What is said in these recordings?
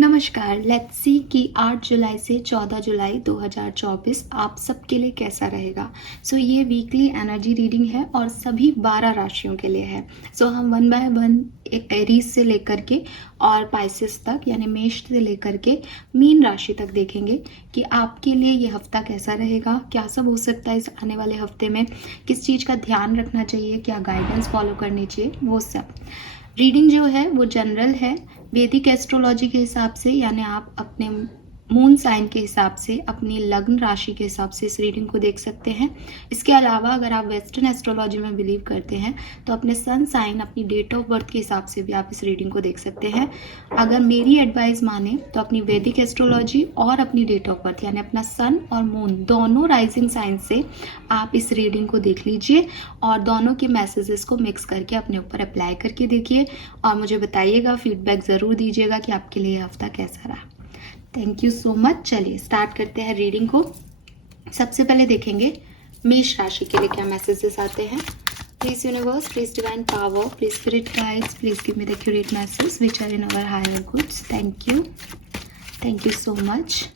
नमस्कार। Let's see कि 8 जुलाई से 14 जुलाई 2024 आप सबके लिए कैसा रहेगा। ये वीकली एनर्जी रीडिंग है और सभी 12 राशियों के लिए है। हम वन बाय वन एरीज से लेकर के और पाइसेस तक यानी मेष से लेकर के मीन राशि तक देखेंगे कि आपके लिए ये हफ्ता कैसा रहेगा, क्या सब हो सकता है इस आने वाले हफ्ते में, किस चीज़ का ध्यान रखना चाहिए, क्या गाइडेंस फॉलो करनी चाहिए, वो सब। रीडिंग जो है वो जनरल है, वैदिक एस्ट्रोलॉजी के हिसाब से, यानी आप अपने मून साइन के हिसाब से, अपनी लग्न राशि के हिसाब से इस रीडिंग को देख सकते हैं। इसके अलावा अगर आप वेस्टर्न एस्ट्रोलॉजी में बिलीव करते हैं तो अपने सन साइन, अपनी डेट ऑफ बर्थ के हिसाब से भी आप इस रीडिंग को देख सकते हैं। अगर मेरी एडवाइस माने तो अपनी वैदिक एस्ट्रोलॉजी और अपनी डेट ऑफ बर्थ यानी अपना सन और मून दोनों राइजिंग साइन से आप इस रीडिंग को देख लीजिए और दोनों के मैसेजेस को मिक्स करके अपने ऊपर अप्लाई करके देखिए और मुझे बताइएगा, फीडबैक ज़रूर दीजिएगा कि आपके लिए हफ्ता कैसा रहा। Thank you so much. चलिए स्टार्ट करते हैं रीडिंग को। सबसे पहले देखेंगे मेष राशि के लिए क्या मैसेजेस आते हैं। Please universe, please divine power, please spirit guides, please give me the accurate message which are in our higher goods. Thank you so much.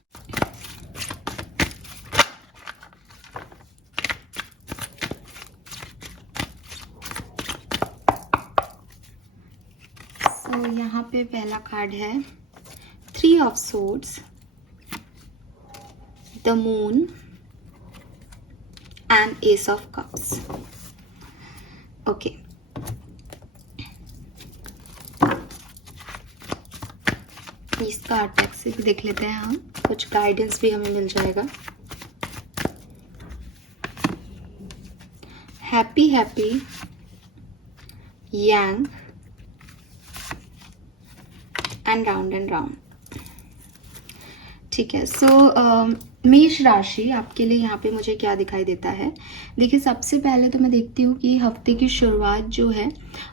यहाँ पे पहला कार्ड है 3 of swords, the moon and ace of cups. Okay, इस card deck से भी देख लेते हैं हम, कुछ गाइडेंस भी हमें मिल जाएगा। Happy happy Yang and round. ठीक है। मेष राशि आपके लिए यहाँ पे मुझे क्या दिखाई देता है। देखिए, सबसे पहले तो मैं देखती हूँ कि हफ्ते की शुरुआत जो है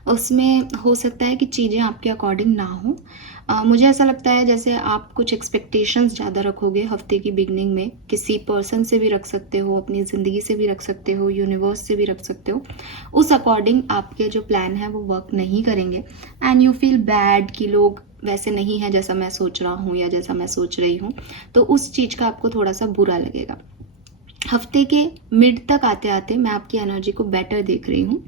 उसमें हो सकता है कि चीज़ें आपके अकॉर्डिंग ना हो। मुझे ऐसा लगता है जैसे आप कुछ एक्सपेक्टेशंस ज़्यादा रखोगे हफ्ते की बिगनिंग में। किसी पर्सन से भी रख सकते हो, अपनी ज़िंदगी से भी रख सकते हो, यूनिवर्स से भी रख सकते हो। उस अकॉर्डिंग आपके जो प्लान है वो वर्क नहीं करेंगे एंड यू फील बैड कि लोग वैसे नहीं है जैसा मैं सोच रहा हूँ या जैसा मैं सोच रही हूँ, तो उस चीज़ का आपको थोड़ा सा बुरा लगेगा। हफ्ते के मिड तक आते आते मैं आपकी एनर्जी को बेटर देख रही हूँ।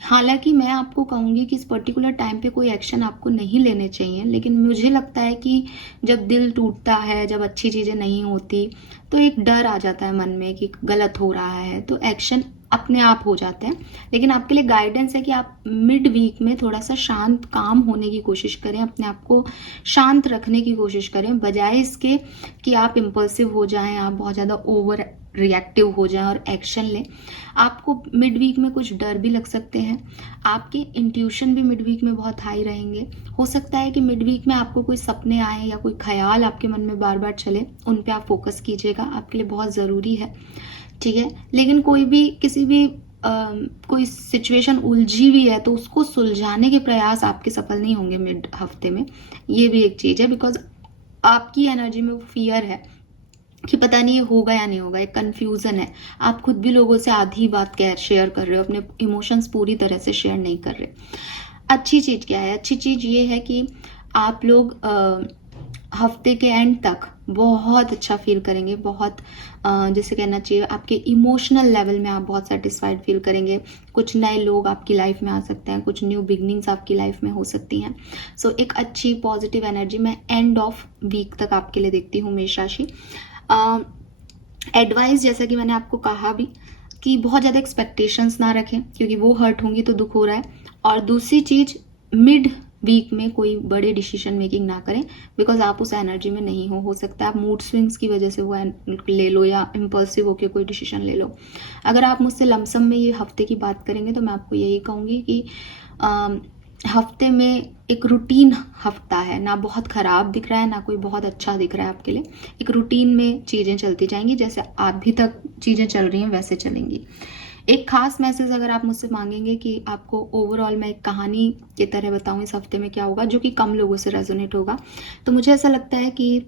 हालांकि मैं आपको कहूँगी कि इस पर्टिकुलर टाइम पे कोई एक्शन आपको नहीं लेने चाहिए, लेकिन मुझे लगता है कि जब दिल टूटता है, जब अच्छी चीज़ें नहीं होती, तो एक डर आ जाता है मन में कि गलत हो रहा है, तो एक्शन अपने आप हो जाते हैं। लेकिन आपके लिए गाइडेंस है कि आप मिड वीक में थोड़ा सा शांत काम होने की कोशिश करें, अपने आप को शांत रखने की कोशिश करें, बजाय इसके कि आप इम्पल्सिव हो जाएं, आप बहुत ज़्यादा ओवर रिएक्टिव हो जाएं और एक्शन लें। आपको मिड वीक में कुछ डर भी लग सकते हैं, आपके इंट्यूशन भी मिड वीक में बहुत हाई रहेंगे। हो सकता है कि मिड वीक में आपको कोई सपने आए या कोई ख्याल आपके मन में बार बार चले, उन पे आप फोकस कीजिएगा, आपके लिए बहुत ज़रूरी है। ठीक है। लेकिन कोई भी किसी भी कोई सिचुएशन उलझी हुई है तो उसको सुलझाने के प्रयास आपके सफल नहीं होंगे मिड हफ्ते में। ये भी एक चीज़ है, बिकॉज आपकी एनर्जी में वो फियर है कि पता नहीं ये होगा या नहीं होगा, एक कंफ्यूजन है। आप खुद भी लोगों से आधी बात शेयर कर रहे हो, अपने इमोशंस पूरी तरह से शेयर नहीं कर रहे। अच्छी चीज़ क्या है? अच्छी चीज़ ये है कि आप लोग हफ्ते के एंड तक बहुत अच्छा फील करेंगे, बहुत जैसे कहना चाहिए आपके इमोशनल लेवल में आप बहुत सेटिस्फाइड फील करेंगे। कुछ नए लोग आपकी लाइफ में आ सकते हैं, कुछ न्यू बिगनिंग्स आपकी लाइफ में हो सकती हैं। एक अच्छी पॉजिटिव एनर्जी मैं एंड ऑफ वीक तक आपके लिए देखती हूँ मेष राशि। एडवाइस जैसा कि मैंने आपको कहा भी कि बहुत ज़्यादा एक्सपेक्टेशंस ना रखें, क्योंकि वो हर्ट होंगी तो दुख हो रहा है। और दूसरी चीज़, मिड वीक में कोई बड़े डिसीजन मेकिंग ना करें, बिकॉज आप उस एनर्जी में नहीं हो सकता है आप मूड स्विंग्स की वजह से वो ले लो या इम्पल्सिव होकर कोई डिसीजन ले लो। अगर आप मुझसे लमसम में ये हफ्ते की बात करेंगे तो मैं आपको यही कहूँगी कि हफ्ते में एक रूटीन हफ्ता है, ना बहुत ख़राब दिख रहा है ना कोई बहुत अच्छा दिख रहा है आपके लिए। एक रूटीन में चीज़ें चलती जाएंगी, जैसे अभी तक चीज़ें चल रही हैं वैसे चलेंगी। एक खास मैसेज अगर आप मुझसे मांगेंगे कि आपको ओवरऑल मैं एक कहानी की तरह बताऊं इस हफ्ते में क्या होगा, जो कि कम लोगों से रेजोनेट होगा, तो मुझे ऐसा लगता है कि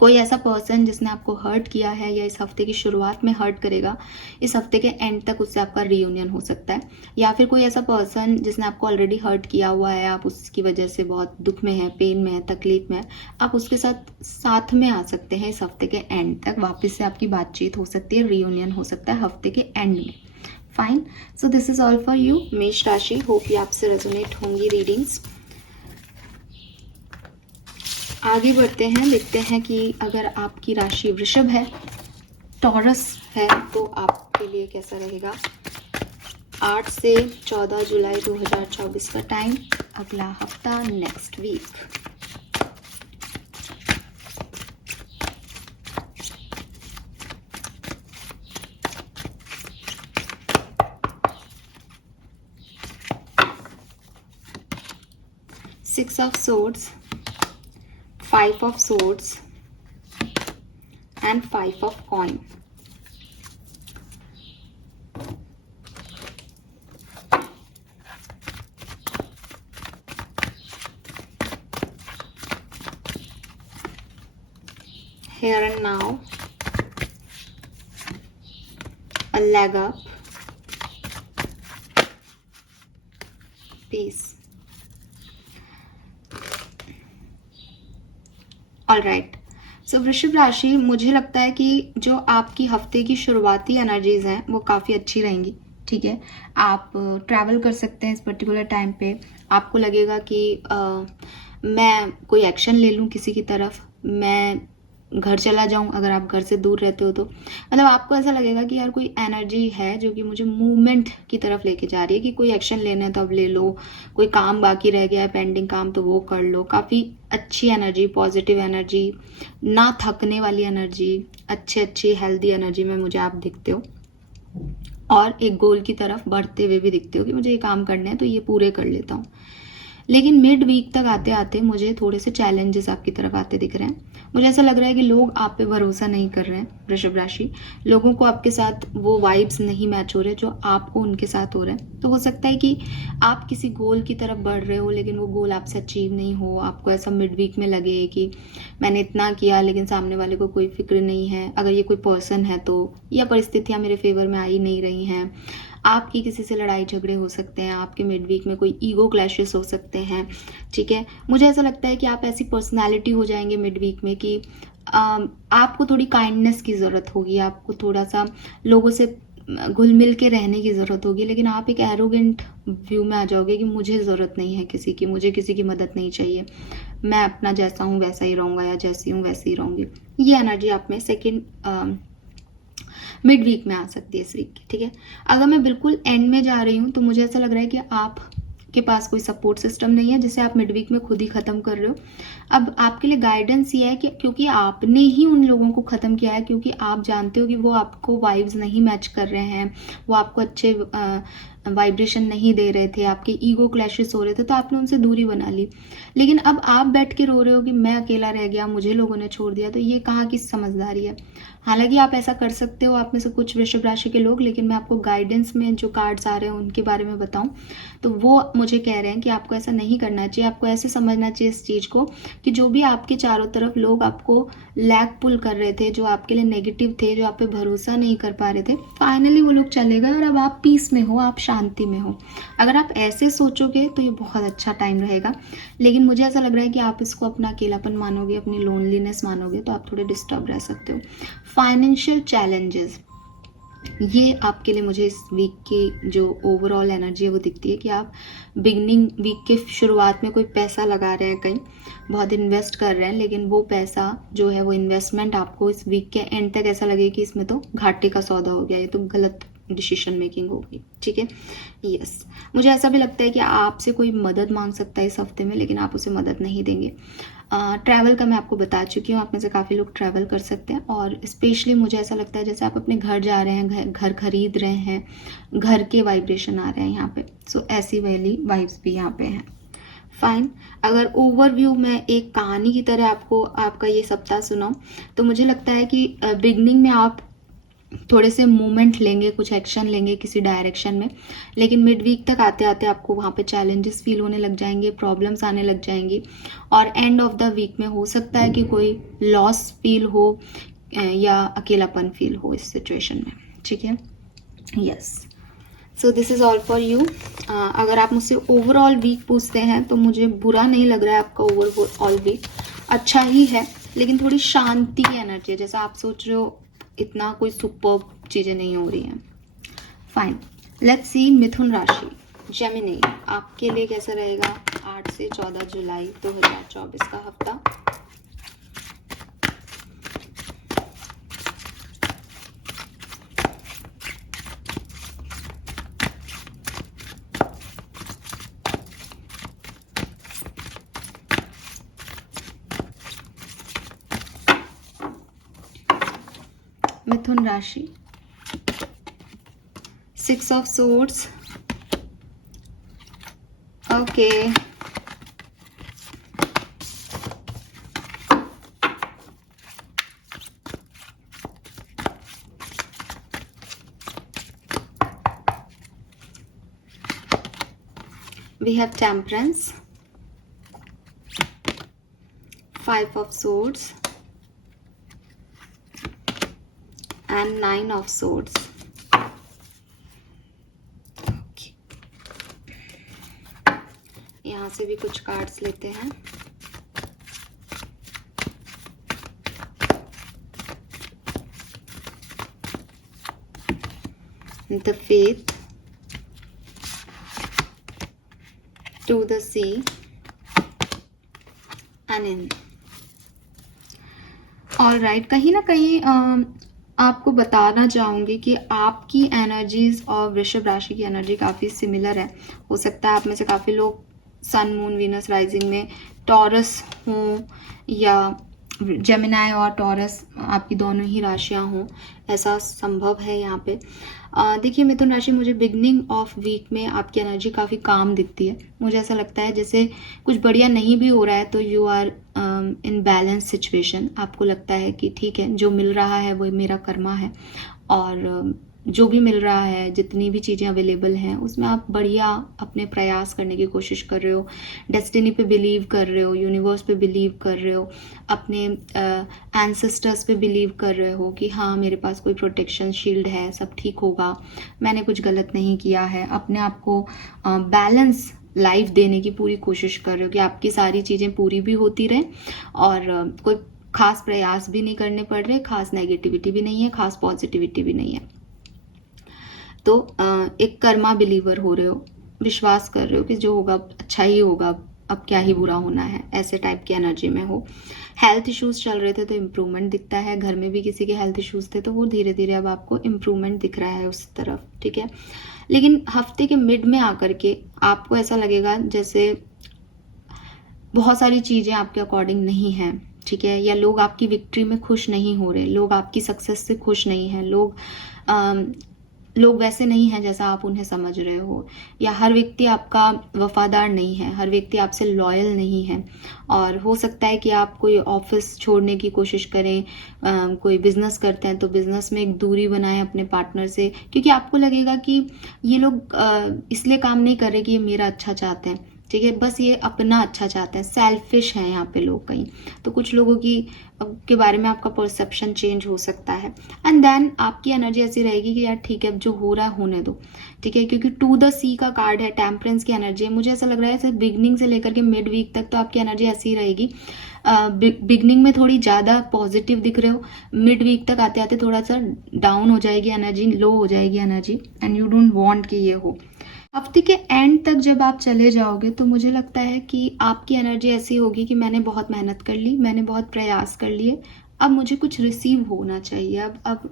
कोई ऐसा पर्सन जिसने आपको हर्ट किया है या इस हफ्ते की शुरुआत में हर्ट करेगा, इस हफ्ते के एंड तक उससे आपका रीयूनियन हो सकता है। या फिर कोई ऐसा पर्सन जिसने आपको ऑलरेडी हर्ट किया हुआ है, आप उसकी वजह से बहुत दुख में है, पेन में है, तकलीफ में है, आप उसके साथ साथ में आ सकते हैं। इस हफ्ते के एंड तक वापस से आपकी बातचीत हो सकती है, रीयूनियन हो सकता है हफ्ते के एंड में। Fine, so this is all for you मेष राशि। होप ये आपसे रेजोनेट होंगी रीडिंग्स। आगे बढ़ते हैं, देखते हैं कि अगर आपकी राशि वृषभ है, टॉरस है, तो आपके लिए कैसा रहेगा 8 से 14 जुलाई 2024 का टाइम, अगला हफ्ता, next week. Six of Swords, Five of Swords and Five of Coin. Here and now, a leg up, peace. Alright, so वृषभ राशि, मुझे लगता है कि जो आपकी हफ्ते की शुरुआती एनर्जीज हैं वो काफ़ी अच्छी रहेंगी। ठीक है, आप ट्रैवल कर सकते हैं इस पर्टिकुलर टाइम पे। आपको लगेगा कि मैं कोई एक्शन ले लूँ किसी की तरफ, मैं घर चला जाऊं अगर आप घर से दूर रहते हो तो। मतलब आपको ऐसा लगेगा कि यार कोई एनर्जी है जो कि मुझे मूवमेंट की तरफ लेके जा रही है, कि कोई एक्शन लेना है तो अब ले लो, कोई काम बाकी रह गया है पेंडिंग काम तो वो कर लो। काफ़ी अच्छी एनर्जी, पॉजिटिव एनर्जी, ना थकने वाली एनर्जी, अच्छी हेल्दी एनर्जी में मुझे आप दिखते हो, और एक गोल की तरफ बढ़ते हुए भी दिखते हो कि मुझे ये काम करने हैं तो ये पूरे कर लेता हूँ। लेकिन मिड वीक तक आते आते मुझे थोड़े से चैलेंजेस आपकी तरफ आते दिख रहे हैं। मुझे ऐसा लग रहा है कि लोग आप पे भरोसा नहीं कर रहे हैं वृषभ राशि। लोगों को आपके साथ वो वाइब्स नहीं मैच हो रहे जो आपको उनके साथ हो रहे हैं। तो हो सकता है कि आप किसी गोल की तरफ बढ़ रहे हो लेकिन वो गोल आपसे अचीव नहीं हो। आपको ऐसा मिड वीक में लगे कि मैंने इतना किया लेकिन सामने वाले को कोई फिक्र नहीं है। अगर ये कोई पर्सन है तो, या परिस्थितियाँ मेरे फेवर में आ ही नहीं रही हैं। आपकी किसी से लड़ाई झगड़े हो सकते हैं, आपके मिड वीक में कोई ईगो क्लैशेस हो सकते हैं। ठीक है, मुझे ऐसा लगता है कि आप ऐसी पर्सनालिटी हो जाएंगे मिड वीक में कि आपको थोड़ी काइंडनेस की ज़रूरत होगी, आपको थोड़ा सा लोगों से घुल मिल के रहने की ज़रूरत होगी। लेकिन आप एक एरोगेंट व्यू में आ जाओगे कि मुझे ज़रूरत नहीं है किसी की, मुझे किसी की मदद नहीं चाहिए, मैं अपना जैसा हूँ वैसा ही रहूँगा या जैसी हूँ वैसी ही रहूँगी। ये एनर्जी आप में सेकेंड मिड वीक में आ सकती है इस वीक की। ठीक है, अगर मैं बिल्कुल एंड में जा रही हूँ तो मुझे ऐसा लग रहा है कि आप के पास कोई सपोर्ट सिस्टम नहीं है जिसे आप मिड वीक में खुद ही ख़त्म कर रहे हो। अब आपके लिए गाइडेंस ये है कि क्योंकि आपने ही उन लोगों को ख़त्म किया है, क्योंकि आप जानते हो कि वो आपको वाइब्स नहीं मैच कर रहे हैं, वो आपको अच्छे वाइब्रेशन नहीं दे रहे थे, आपके ईगो क्लैशेस हो रहे थे, तो आपने उनसे दूरी बना ली। लेकिन अब आप बैठ के रो रहे हो कि मैं अकेला रह गया, मुझे लोगों ने छोड़ दिया। तो ये कहाँ की समझदारी है। हालांकि आप ऐसा कर सकते हो, आप में से कुछ वृषभ राशि के लोग, लेकिन मैं आपको गाइडेंस में जो कार्ड्स आ रहे हैं उनके बारे में बताऊं तो वो मुझे कह रहे हैं कि आपको ऐसा नहीं करना चाहिए। आपको ऐसे समझना चाहिए इस चीज़ को कि जो भी आपके चारों तरफ लोग आपको लैग पुल कर रहे थे, जो आपके लिए नेगेटिव थे, जो आप पे भरोसा नहीं कर पा रहे थे, फाइनली वो लोग चले गए और अब आप पीस में हो, आप शांति में हो। अगर आप ऐसे सोचोगे तो ये बहुत अच्छा टाइम रहेगा। लेकिन मुझे ऐसा लग रहा है कि आप इसको अपना अकेलापन मानोगे, अपनी लोनलीनेस मानोगे, तो आप थोड़े डिस्टर्ब रह सकते हो। फाइनेंशियल चैलेंजेस, ये आपके लिए मुझे इस वीक की जो ओवरऑल एनर्जी है वो दिखती है कि आप बिगनिंग वीक के शुरुआत में कोई पैसा लगा रहे हैं, कहीं बहुत इन्वेस्ट कर रहे हैं, लेकिन वो पैसा जो है वो इन्वेस्टमेंट आपको इस वीक के एंड तक ऐसा लगे कि इसमें तो घाटे का सौदा हो गया, ये तो गलत डिसीजन मेकिंग होगी। ठीक है, यस, मुझे ऐसा भी लगता है कि आपसे कोई मदद मांग सकता है इस हफ्ते में, लेकिन आप उसे मदद नहीं देंगे। ट्रैवल का मैं आपको बता चुकी हूँ, आप में से काफ़ी लोग ट्रैवल कर सकते हैं। और स्पेशली मुझे ऐसा लगता है जैसे आप अपने घर जा रहे हैं, घर खरीद रहे हैं, घर के वाइब्रेशन आ रहे हैं यहाँ पे। सो ऐसी वाली वाइब्स भी यहाँ पे हैं। फाइन, अगर ओवरव्यू में एक कहानी की तरह आपको आपका ये सप्ताह सुनाऊं तो मुझे लगता है कि बिगनिंग में आप थोड़े से मूवमेंट लेंगे, कुछ एक्शन लेंगे किसी डायरेक्शन में, लेकिन मिड वीक तक आते आते आपको वहाँ पे चैलेंजेस फील होने लग जाएंगे, प्रॉब्लम्स आने लग जाएंगी, और एंड ऑफ द वीक में हो सकता है कि कोई लॉस फील हो या अकेलापन फील हो इस सिचुएशन में, ठीक है। Yes, so this is all for you. अगर आप मुझसे ओवरऑल वीक पूछते हैं तो मुझे बुरा नहीं लग रहा है, आपका ओवरऑल वीक अच्छा ही है, लेकिन थोड़ी शांति की एनर्जी है, जैसा आप सोच रहे हो इतना कोई सुपर चीज़ें नहीं हो रही हैं। फाइन, लेट्स सी मिथुन राशि, जेमिनी, आपके लिए कैसा रहेगा 8 से 14 जुलाई 2024 का हफ्ता। मिथुन राशि, 6 of Swords, okay, we have Temperance, 5 of Swords and 9 of Swords. यहाँ से भी कुछ कार्ड्स लेते हैं। The Faith, To the Sea and In. Alright, कहीं ना कहीं आपको बताना चाहूँगी कि आपकी एनर्जीज और वृषभ राशि की एनर्जी काफ़ी सिमिलर है। हो सकता है आप में से काफ़ी लोग सन मून वीनस राइजिंग में टॉरस हों या जेमिनाई और टॉरस आपकी दोनों ही राशियां हों, ऐसा संभव है यहाँ पे। देखिए मिथुन राशि, मुझे बिगनिंग ऑफ वीक में आपकी एनर्जी काफ़ी काम दिखती है। मुझे ऐसा लगता है जैसे कुछ बढ़िया नहीं भी हो रहा है तो you are in balance situation. आपको लगता है कि ठीक है, जो मिल रहा है वो मेरा कर्मा है, और जो भी मिल रहा है, जितनी भी चीज़ें अवेलेबल हैं उसमें आप बढ़िया अपने प्रयास करने की कोशिश कर रहे हो, डेस्टिनी पे बिलीव कर रहे हो, यूनिवर्स पे बिलीव कर रहे हो, अपने एंसेस्टर्स पे बिलीव कर रहे हो कि हाँ मेरे पास कोई प्रोटेक्शन शील्ड है, सब ठीक होगा, मैंने कुछ गलत नहीं किया है। अपने आप को बैलेंस लाइफ देने की पूरी कोशिश कर रहे हो कि आपकी सारी चीज़ें पूरी भी होती रहें और कोई खास प्रयास भी नहीं करने पड़ रहे, खास नेगेटिविटी भी नहीं है, खास पॉजिटिविटी भी नहीं है। तो एक कर्मा बिलीवर हो रहे हो, विश्वास कर रहे हो कि जो होगा अच्छा ही होगा, अब क्या ही बुरा होना है, ऐसे टाइप की एनर्जी में हो। हेल्थ इश्यूज चल रहे थे तो इम्प्रूवमेंट दिखता है, घर में भी किसी के हेल्थ इश्यूज थे तो वो धीरे धीरे अब आपको इम्प्रूवमेंट दिख रहा है उस तरफ, ठीक है। लेकिन हफ्ते के मिड में आकर के आपको ऐसा लगेगा जैसे बहुत सारी चीज़ें आपके अकॉर्डिंग नहीं हैं, ठीक है, या लोग आपकी विक्ट्री में खुश नहीं हो रहे, लोग आपकी सक्सेस से खुश नहीं हैं, लोग वैसे नहीं हैं जैसा आप उन्हें समझ रहे हो, या हर व्यक्ति आपका वफादार नहीं है, हर व्यक्ति आपसे लॉयल नहीं है। और हो सकता है कि आप कोई ऑफिस छोड़ने की कोशिश करें, कोई बिजनेस करते हैं तो बिजनेस में एक दूरी बनाएं अपने पार्टनर से, क्योंकि आपको लगेगा कि ये लोग इसलिए काम नहीं कर रहे कि ये मेरा अच्छा चाहते हैं, ठीक है, बस ये अपना अच्छा चाहते हैं, सेल्फिश हैं यहाँ पे लोग कहीं। तो कुछ लोगों के बारे में आपका परसेप्शन चेंज हो सकता है, एंड देन आपकी एनर्जी ऐसी रहेगी कि यार ठीक है, अब जो हो रहा है होने दो, ठीक है, क्योंकि टू द सी का कार्ड है, टेम्परेंस की एनर्जी है। मुझे ऐसा लग रहा है सिर्फ बिगनिंग से लेकर के मिड वीक तक तो आपकी एनर्जी ऐसी ही रहेगी। बिगनिंग में थोड़ी ज़्यादा पॉजिटिव दिख रहे हो, मिड वीक तक आते आते थोड़ा सा डाउन हो जाएगी एनर्जी, लो हो जाएगी energy, and you don't want कि ये हो। हफ्ते के एंड तक जब आप चले जाओगे तो मुझे लगता है कि आपकी एनर्जी ऐसी होगी कि मैंने बहुत मेहनत कर ली, मैंने बहुत प्रयास कर लिए, अब मुझे कुछ रिसीव होना चाहिए, अब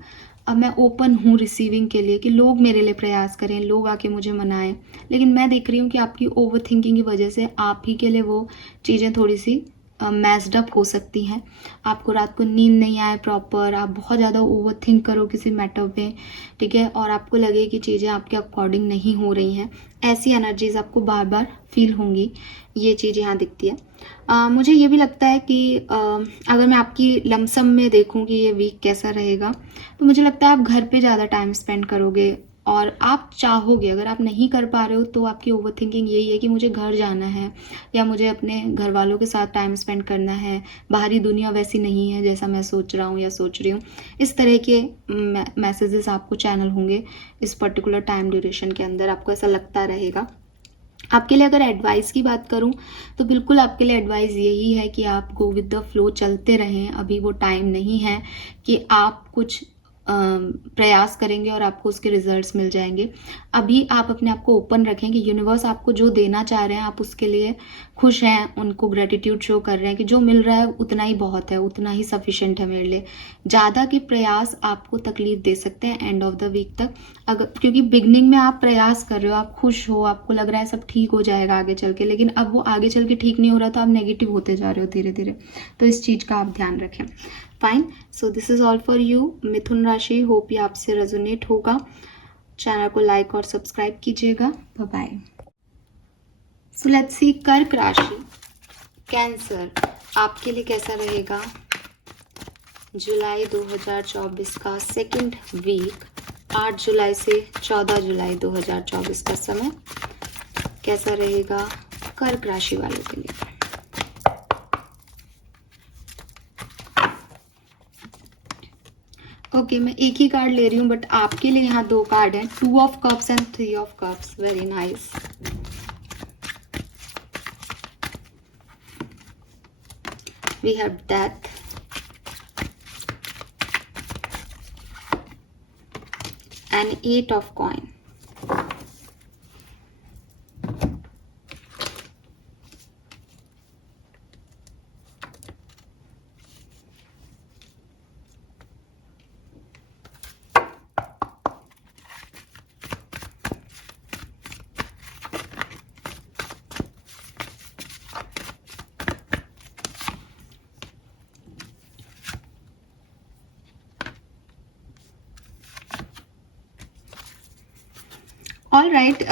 मैं ओपन हूँ रिसीविंग के लिए कि लोग मेरे लिए प्रयास करें, लोग आके मुझे मनाएं। लेकिन मैं देख रही हूँ कि आपकी ओवर थिंकिंग की वजह से आप ही के लिए वो चीज़ें थोड़ी सी मैस्ड अप हो सकती हैं। आपको रात को नींद नहीं आए प्रॉपर, आप बहुत ज़्यादा ओवर थिंक करो किसी मैटर पे, ठीक है, और आपको लगे कि चीज़ें आपके अकॉर्डिंग नहीं हो रही हैं, ऐसी एनर्जीज आपको बार बार फील होंगी। ये चीज़ यहाँ दिखती है। मुझे ये भी लगता है कि अगर मैं आपकी लमसम में देखूँ कि ये वीक कैसा रहेगा, तो मुझे लगता है आप घर पे ज़्यादा टाइम स्पेंड करोगे और आप चाहोगे, अगर आप नहीं कर पा रहे हो तो आपकी ओवर थिंकिंग यही है कि मुझे घर जाना है या मुझे अपने घर वालों के साथ टाइम स्पेंड करना है, बाहरी दुनिया वैसी नहीं है जैसा मैं सोच रहा हूँ या सोच रही हूँ। इस तरह के मैसेजेस आपको चैनल होंगे इस पर्टिकुलर टाइम ड्यूरेशन के अंदर, आपको ऐसा लगता रहेगा। आपके लिए अगर एडवाइस की बात करूं तो बिल्कुल आपके लिए एडवाइस यही है कि आप गो विद द फ्लो चलते रहें। अभी वो टाइम नहीं है कि आप कुछ प्रयास करेंगे और आपको उसके रिजल्ट्स मिल जाएंगे। अभी आप अपने आप को ओपन रखें कि यूनिवर्स आपको जो देना चाह रहे हैं आप उसके लिए खुश हैं, उनको ग्रेटिट्यूड शो कर रहे हैं कि जो मिल रहा है उतना ही बहुत है, उतना ही सफिशिएंट है मेरे लिए। ज़्यादा के प्रयास आपको तकलीफ दे सकते हैं एंड ऑफ द वीक तक, अगर क्योंकि बिगनिंग में आप प्रयास कर रहे हो, आप खुश हो, आपको लग रहा है सब ठीक हो जाएगा आगे चल के, लेकिन अब वो आगे चल के ठीक नहीं हो रहा तो आप नेगेटिव होते जा रहे हो धीरे धीरे। तो इस चीज़ का आप ध्यान रखें। Fine, so this is all for you मिथुन राशि। होप ये आपसे रेजोनेट होगा। चैनल को लाइक और सब्सक्राइब कीजिएगा। Bye bye. So let's see कर्क राशि, कैंसर, आपके लिए कैसा रहेगा जुलाई 2024 का सेकंड वीक, 8 जुलाई से 14 जुलाई 2024 का समय कैसा रहेगा कर्क राशि वालों के लिए। ओके, मैं एक ही कार्ड ले रही हूँ बट आपके लिए यहाँ 2 कार्ड हैं, 2 of cups and 3 of cups. Very nice. We have death and 8 of coin. All right,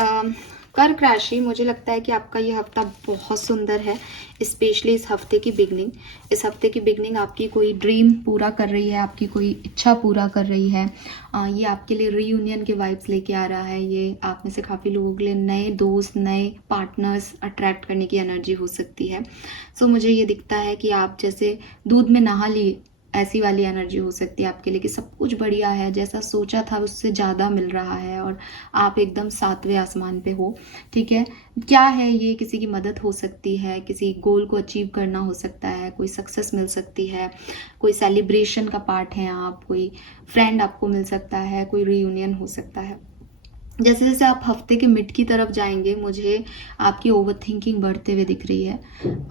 कर्क राशि, मुझे लगता है कि आपका ये हफ्ता बहुत सुंदर है, स्पेशली इस हफ्ते की बिगनिंग। इस हफ्ते की बिगनिंग आपकी कोई ड्रीम पूरा कर रही है, आपकी कोई इच्छा पूरा कर रही है। ये आपके लिए रीयूनियन के वाइब्स लेके आ रहा है। ये आप में से काफ़ी लोगों के लिए नए दोस्त, नए पार्टनर्स अट्रैक्ट करने की एनर्जी हो सकती है। सो मुझे ये दिखता है कि आप जैसे दूध में नहा लिए, ऐसी वाली एनर्जी हो सकती है आपके लिए कि सब कुछ बढ़िया है, जैसा सोचा था उससे ज़्यादा मिल रहा है और आप एकदम 7वें आसमान पे हो। ठीक है, क्या है ये, किसी की मदद हो सकती है, किसी गोल को अचीव करना हो सकता है, कोई सक्सेस मिल सकती है, कोई सेलिब्रेशन का पार्ट है आप, कोई फ्रेंड आपको मिल सकता है, कोई रीयूनियन हो सकता है। जैसे जैसे आप हफ्ते के मिड की तरफ जाएंगे मुझे आपकी ओवर थिंकिंग बढ़ते हुए दिख रही है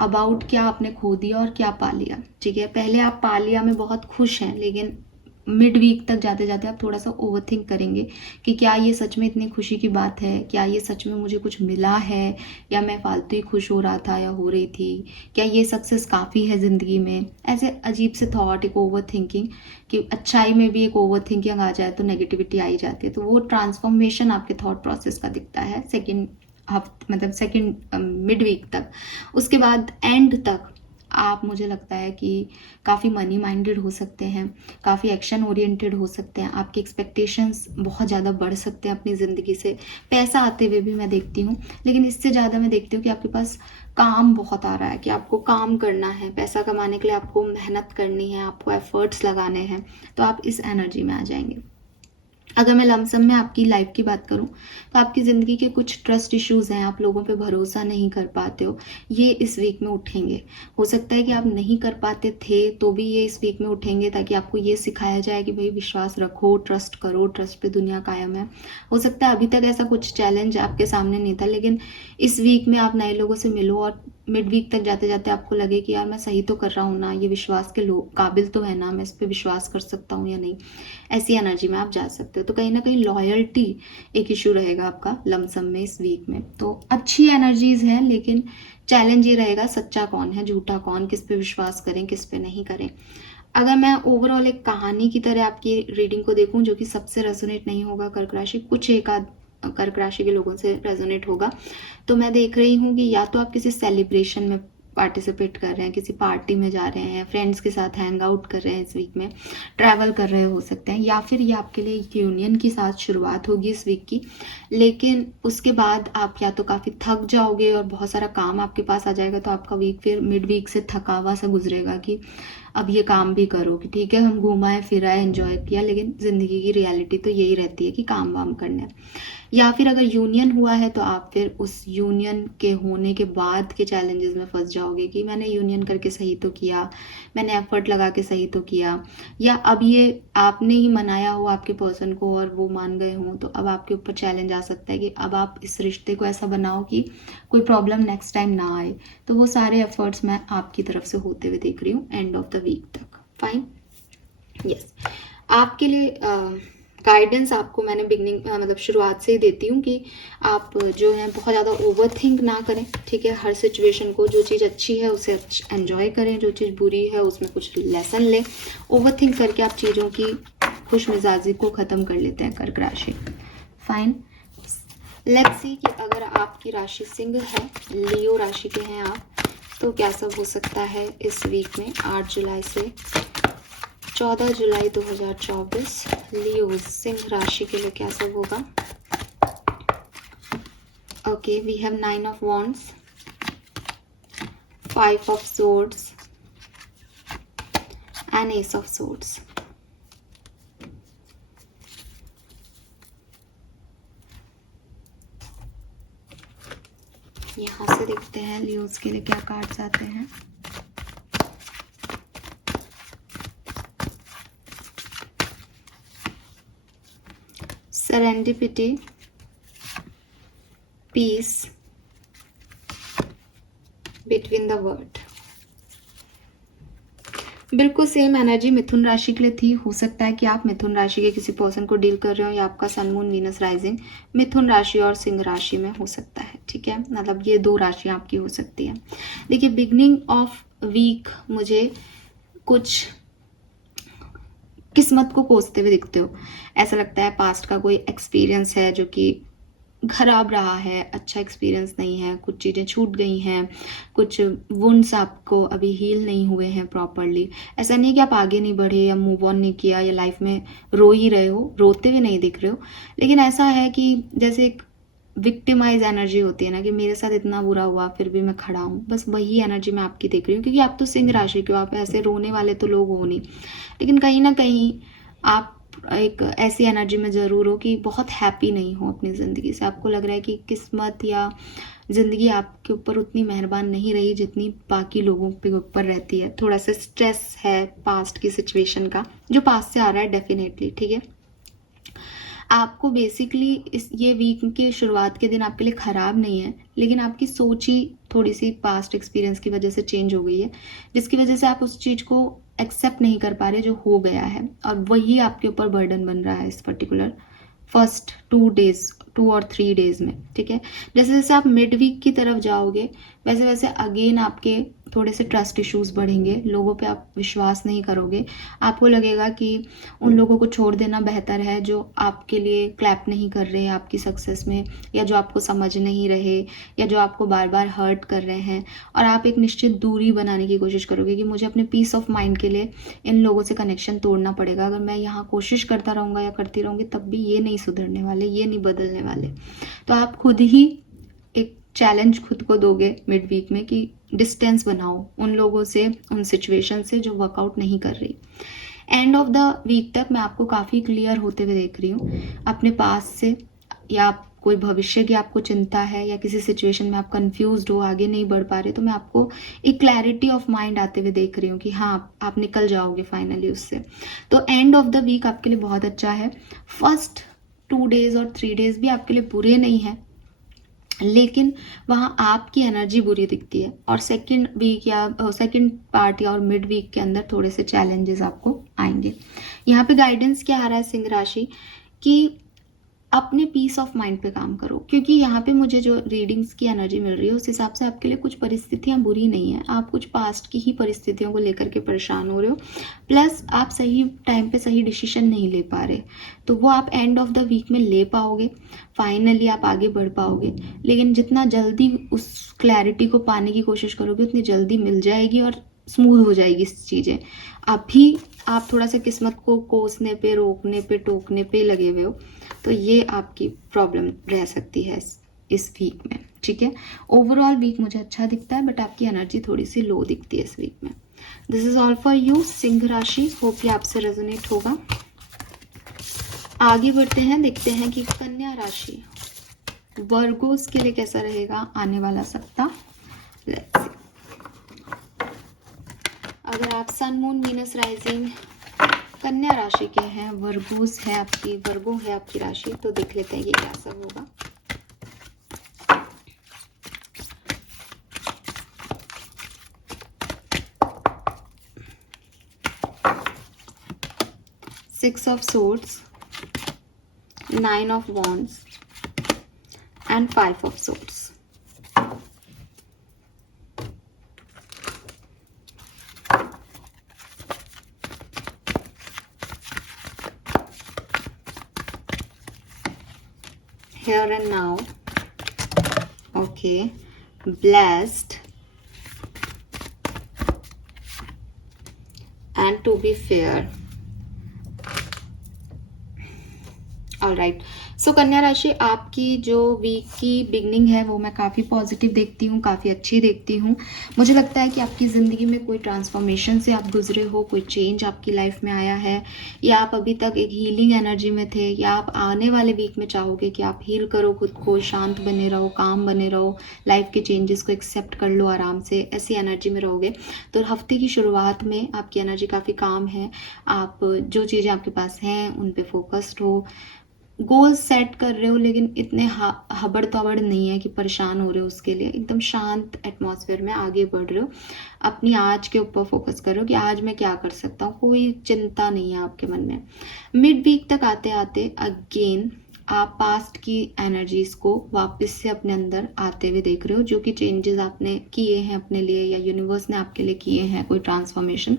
अबाउट क्या आपने खो दिया और क्या पा लिया। ठीक है, पहले आप पा लिया में बहुत खुश हैं, लेकिन मिड वीक तक जाते जाते आप थोड़ा सा ओवर थिंक करेंगे कि क्या ये सच में इतनी खुशी की बात है, क्या ये सच में मुझे कुछ मिला है, या मैं फालतू ही खुश हो रहा था या हो रही थी, क्या ये सक्सेस काफ़ी है ज़िंदगी में। ऐसे अजीब से थॉट, एक ओवर थिंकिंग कि अच्छाई में भी एक ओवर थिंकिंग आ जाए तो नेगेटिविटी आई जाती है। तो वो ट्रांसफॉर्मेशन आपके थॉट प्रोसेस का दिखता है सेकेंड मतलब सेकेंड मिड वीक तक। उसके बाद एंड तक आप, मुझे लगता है कि काफ़ी मनी माइंडेड हो सकते हैं, काफ़ी एक्शन ओरिएंटेड हो सकते हैं, आपके एक्सपेक्टेशंस बहुत ज़्यादा बढ़ सकते हैं अपनी ज़िंदगी से। पैसा आते हुए भी मैं देखती हूँ, लेकिन इससे ज़्यादा मैं देखती हूँ कि आपके पास काम बहुत आ रहा है, कि आपको काम करना है, पैसा कमाने के लिए आपको मेहनत करनी है, आपको एफर्ट्स लगाने हैं, तो आप इस एनर्जी में आ जाएंगे। अगर मैं लमसम में आपकी लाइफ की बात करूं तो आपकी ज़िंदगी के कुछ ट्रस्ट इश्यूज़ हैं, आप लोगों पे भरोसा नहीं कर पाते हो, ये इस वीक में उठेंगे। हो सकता है कि आप नहीं कर पाते थे तो भी ये इस वीक में उठेंगे, ताकि आपको ये सिखाया जाए कि भाई विश्वास रखो, ट्रस्ट करो, ट्रस्ट पे दुनिया कायम है। हो सकता है अभी तक ऐसा कुछ चैलेंज आपके सामने नहीं था, लेकिन इस वीक में आप नए लोगों से मिलो और मिड वीक तक जाते जाते आपको लगे कि यार मैं सही तो कर रहा हूँ ना, ये विश्वास के काबिल तो है ना, मैं इस पर विश्वास कर सकता हूँ या नहीं, ऐसी एनर्जी में आप जा सकते हो। तो कहीं ना कहीं लॉयल्टी एक इशू रहेगा आपका लमसम में इस वीक में। तो अच्छी एनर्जीज हैं, लेकिन चैलेंज ये रहेगा सच्चा कौन है झूठा कौन, किस पे विश्वास करें किस पे नहीं करें। अगर मैं ओवरऑल एक कहानी की तरह आपकी रीडिंग को देखूं, जो कि सबसे रेजोनेट नहीं होगा कर्क राशि, कुछ एक आध कर्क राशि के लोगों से रेजोनेट होगा, तो मैं देख रही हूँ कि या तो आप किसी सेलिब्रेशन में पार्टिसिपेट कर रहे हैं, किसी पार्टी में जा रहे हैं, फ्रेंड्स के साथ हैंग आउट कर रहे हैं इस वीक में, ट्रैवल कर रहे हो सकते हैं, या फिर ये आपके लिए एक यूनियन की साथ शुरुआत होगी इस वीक की। लेकिन उसके बाद आप या तो काफ़ी थक जाओगे और बहुत सारा काम आपके पास आ जाएगा, तो आपका वीक फिर मिड वीक से थका हुआ सा गुजरेगा कि अब ये काम भी करो कि ठीक है हम घूमाए फिराए एंजॉय किया, लेकिन ज़िंदगी की रियलिटी तो यही रहती है कि काम वाम करना है। या फिर अगर यूनियन हुआ है तो आप फिर उस यूनियन के होने के बाद के चैलेंजेस में फंस जाओगे कि मैंने यूनियन करके सही तो किया, मैंने एफर्ट लगा के सही तो किया, या अब ये आपने ही मनाया हो आपके पर्सन को और वो मान गए हों, तो अब आपके ऊपर चैलेंज आ सकता है कि अब आप इस रिश्ते को ऐसा बनाओ कि कोई प्रॉब्लम नेक्स्ट टाइम ना आए। तो वो सारे एफर्ट्स मैं आपकी तरफ से होते हुए देख रही हूँ एंड ऑफ द वीक तक। Fine, yes. आपके लिए गाइडेंस आपको मैंने बिगनिंग मतलब शुरुआत से ही देती हूँ कि आप जो है बहुत ज़्यादा ओवर थिंक ना करें, ठीक है। हर सिचुएशन को, जो चीज़ अच्छी है उसे एंजॉय करें, जो चीज़ बुरी है उसमें कुछ लेसन लें। ओवर थिंक करके आप चीज़ों की खुश मिजाजी को ख़त्म कर लेते हैं कर्क राशि। फाइन, लेट्स सी कि अगर आपकी राशि सिंह है, लियो राशि के हैं आप, तो क्या सब हो सकता है इस वीक में 8 जुलाई से 14 जुलाई 2024 लियो सिंह राशि के लिए क्या सब होगा। Okay, we have 9 of wands, 5 of swords and ace of swords. यहाँ से देखते हैं लियोज के लिए क्या कार्ड्स आते हैं। Serendipity, peace, between the word। बिल्कुल सेम एनर्जी मिथुन राशि के लिए थी। हो सकता है कि आप मिथुन राशि के किसी पर्सन को डील कर रहे हो, या आपका सन मून वीनस राइजिंग मिथुन राशि और सिंह राशि में हो सकता है, ठीक है। मतलब ये 2 राशियां आपकी हो सकती है। देखिए, बिगनिंग ऑफ वीक मुझे कुछ किस्मत को कोसते हुए दिखते हो। ऐसा लगता है पास्ट का कोई एक्सपीरियंस है जो कि खराब रहा है, अच्छा एक्सपीरियंस नहीं है, कुछ चीज़ें छूट गई हैं, कुछ वुंड्स आपको अभी हील नहीं हुए हैं प्रॉपरली। ऐसा नहीं कि आप आगे नहीं बढ़े या मूव ऑन नहीं किया या लाइफ में रो ही रहे हो, रोते हुए नहीं दिख रहे हो, लेकिन ऐसा है कि जैसे एक विक्टिमाइज एनर्जी होती है ना, कि मेरे साथ इतना बुरा हुआ फिर भी मैं खड़ा हूँ, बस वही एनर्जी मैं आपकी देख रही हूँ। क्योंकि आप तो सिंह राशि के हो, आप ऐसे रोने वाले तो लोग हो नहीं, लेकिन कहीं ना कहीं आप एक ऐसी एनर्जी में ज़रूर हो कि बहुत हैप्पी नहीं हो अपनी ज़िंदगी से। आपको लग रहा है कि किस्मत या ज़िंदगी आपके ऊपर उतनी मेहरबान नहीं रही जितनी बाकी लोगों के ऊपर रहती है। थोड़ा सा स्ट्रेस है पास्ट की सिचुएशन का, जो पास्ट से आ रहा है डेफिनेटली, ठीक है। आपको बेसिकली ये वीक की शुरुआत के दिन आपके लिए ख़राब नहीं है, लेकिन आपकी सोच ही थोड़ी सी पास्ट एक्सपीरियंस की वजह से चेंज हो गई है, जिसकी वजह से आप उस चीज़ को एक्सेप्ट नहीं कर पा रहे जो हो गया है, और वही आपके ऊपर बर्डन बन रहा है इस पर्टिकुलर फर्स्ट 2 और 3 डेज में, ठीक है। जैसे जैसे आप मिड वीक की तरफ जाओगे, वैसे वैसे अगेन आपके थोड़े से ट्रस्ट इश्यूज बढ़ेंगे, लोगों पे आप विश्वास नहीं करोगे। आपको लगेगा कि उन लोगों को छोड़ देना बेहतर है जो आपके लिए क्लैप नहीं कर रहे आपकी सक्सेस में, या जो आपको समझ नहीं रहे, या जो आपको बार बार हर्ट कर रहे हैं, और आप एक निश्चित दूरी बनाने की कोशिश करोगे कि मुझे अपने पीस ऑफ माइंड के लिए इन लोगों से कनेक्शन तोड़ना पड़ेगा। अगर मैं यहाँ कोशिश करता रहूँगा या करती रहूँगी तब भी ये नहीं सुधरने वाले, ये नहीं बदलने वाले। तो आप खुद ही एक चैलेंज खुद को दोगे मिड वीक में कि डिस्टेंस बनाओ उन लोगों से, उन सिचुएशन से जो वर्कआउट नहीं कर रही। एंड ऑफ द वीक तक मैं आपको काफ़ी क्लियर होते हुए देख रही हूँ अपने पास से, या कोई भविष्य की आपको चिंता है, या किसी सिचुएशन में आप कंफ्यूज्ड हो, आगे नहीं बढ़ पा रहे, तो मैं आपको एक क्लैरिटी ऑफ माइंड आते हुए देख रही हूँ कि हाँ आप निकल जाओगे फाइनली उससे। तो एंड ऑफ द वीक आपके लिए बहुत अच्छा है। फर्स्ट 2 डेज और 3 डेज भी आपके लिए बुरे नहीं है, लेकिन वहाँ आपकी एनर्जी बुरी दिखती है। और सेकंड वीक या सेकंड पार्ट या और मिड वीक के अंदर थोड़े से चैलेंजेस आपको आएंगे। यहाँ पे गाइडेंस क्या आ रहा है सिंह राशि कि अपने पीस ऑफ माइंड पे काम करो, क्योंकि यहाँ पे मुझे जो रीडिंग्स की एनर्जी मिल रही है उस हिसाब से आपके लिए कुछ परिस्थितियाँ बुरी नहीं है। आप कुछ पास्ट की ही परिस्थितियों को लेकर के परेशान हो रहे हो, प्लस आप सही टाइम पे सही डिसीजन नहीं ले पा रहे, तो वो आप एंड ऑफ द वीक में ले पाओगे, फाइनली आप आगे बढ़ पाओगे। लेकिन जितना जल्दी उस क्लैरिटी को पाने की कोशिश करोगे उतनी जल्दी मिल जाएगी और स्मूथ हो जाएगी चीज़ें। अभी आप थोड़ा सा किस्मत को कोसने पे, रोकने पे, टोकने पे लगे हुए हो, तो ये आपकी प्रॉब्लम रह सकती है इस वीक में। ठीक है, ओवरऑल वीक मुझे अच्छा दिखता है, बट आपकी एनर्जी थोड़ी सी लो दिखती है इस वीक में। This is all for you Singh राशि, होप ये आपसे रेजोनेट होगा। आगे बढ़ते हैं, देखते हैं कि कन्या राशि वर्गोस के लिए कैसा रहेगा आने वाला सप्ताह। Let's see. अगर आप सन मून वीनस राइजिंग कन्या राशि के हैं, वर्गोस है आपकी, वर्गो है आपकी राशि, तो देख लेते हैं कि क्या सब होगा। Six of swords, nine of wands and five of swords. Here and now, okay, blessed and to be fair. All right, so कन्या राशि आपकी जो वीक की बिगनिंग है वो मैं काफ़ी पॉजिटिव देखती हूँ, काफ़ी अच्छी देखती हूँ। मुझे लगता है कि आपकी ज़िंदगी में कोई ट्रांसफॉर्मेशन से आप गुजरे हो, कोई चेंज आपकी लाइफ में आया है, या आप अभी तक एक हीलिंग एनर्जी में थे, या आप आने वाले वीक में चाहोगे कि आप हील करो खुद को, शांत बने रहो, काम बने रहो, लाइफ के चेंजेस को एक्सेप्ट कर लो आराम से, ऐसी एनर्जी में रहोगे। तो हफ्ते की शुरुआत में आपकी एनर्जी काफ़ी काम है, आप जो चीज़ें आपके पास हैं उन पे फोकस्ड हो, गोल्स सेट कर रहे हो, लेकिन इतने हबड़ तबड़ नहीं है कि परेशान हो रहे हो उसके लिए, एकदम शांत एटमॉस्फेयर में आगे बढ़ रहे हो, अपनी आज के ऊपर फोकस करो कि आज मैं क्या कर सकता हूँ, कोई चिंता नहीं है आपके मन में। मिड वीक तक आते आते अगेन आप पास्ट की एनर्जीज को वापस से अपने अंदर आते हुए देख रहे हो, जो कि चेंजेस आपने किए हैं अपने लिए या यूनिवर्स ने आपके लिए किए हैं, कोई ट्रांसफॉर्मेशन,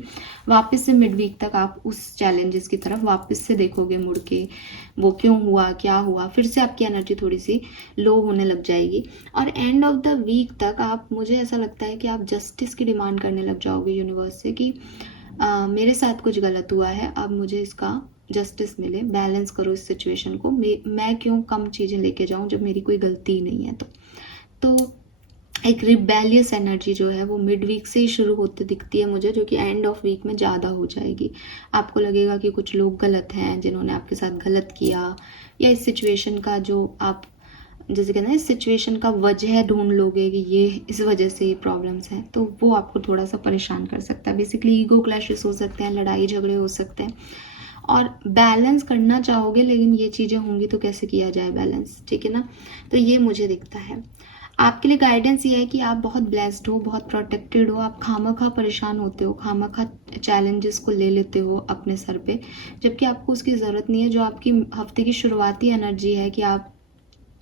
वापस से मिड वीक तक आप उस चैलेंजेस की तरफ वापस से देखोगे मुड़ के, वो क्यों हुआ, क्या हुआ, फिर से आपकी एनर्जी थोड़ी सी लो होने लग जाएगी। और एंड ऑफ द वीक तक आप, मुझे ऐसा लगता है कि आप जस्टिस की डिमांड करने लग जाओगे यूनिवर्स से कि मेरे साथ कुछ गलत हुआ है, अब मुझे इसका जस्टिस मिले, बैलेंस करो इस सिचुएशन को, मैं क्यों कम चीज़ें लेके जाऊं जब मेरी कोई गलती ही नहीं है। तो एक रिबेलियस एनर्जी जो है वो मिड वीक से ही शुरू होते दिखती है मुझे, जो कि एंड ऑफ वीक में ज़्यादा हो जाएगी। आपको लगेगा कि कुछ लोग गलत हैं जिन्होंने आपके साथ गलत किया, या इस सिचुएशन का जो आप जैसे कहते हैं इस सिचुएशन का वजह ढूंढ लोगे कि ये इस वजह से ये प्रॉब्लम्स हैं, तो वो आपको थोड़ा सा परेशान कर सकता है। बेसिकली ईगो क्लैशेस हो सकते हैं, लड़ाई झगड़े हो सकते हैं, और बैलेंस करना चाहोगे, लेकिन ये चीज़ें होंगी तो कैसे किया जाए बैलेंस, ठीक है ना। तो ये मुझे दिखता है। आपके लिए गाइडेंस ये है कि आप बहुत ब्लेस्ड हो, बहुत प्रोटेक्टेड हो, आप खामखा परेशान होते हो, खामखा चैलेंजेस को ले लेते हो अपने सर पे, जबकि आपको उसकी ज़रूरत नहीं है। जो आपकी हफ्ते की शुरुआती एनर्जी है कि आप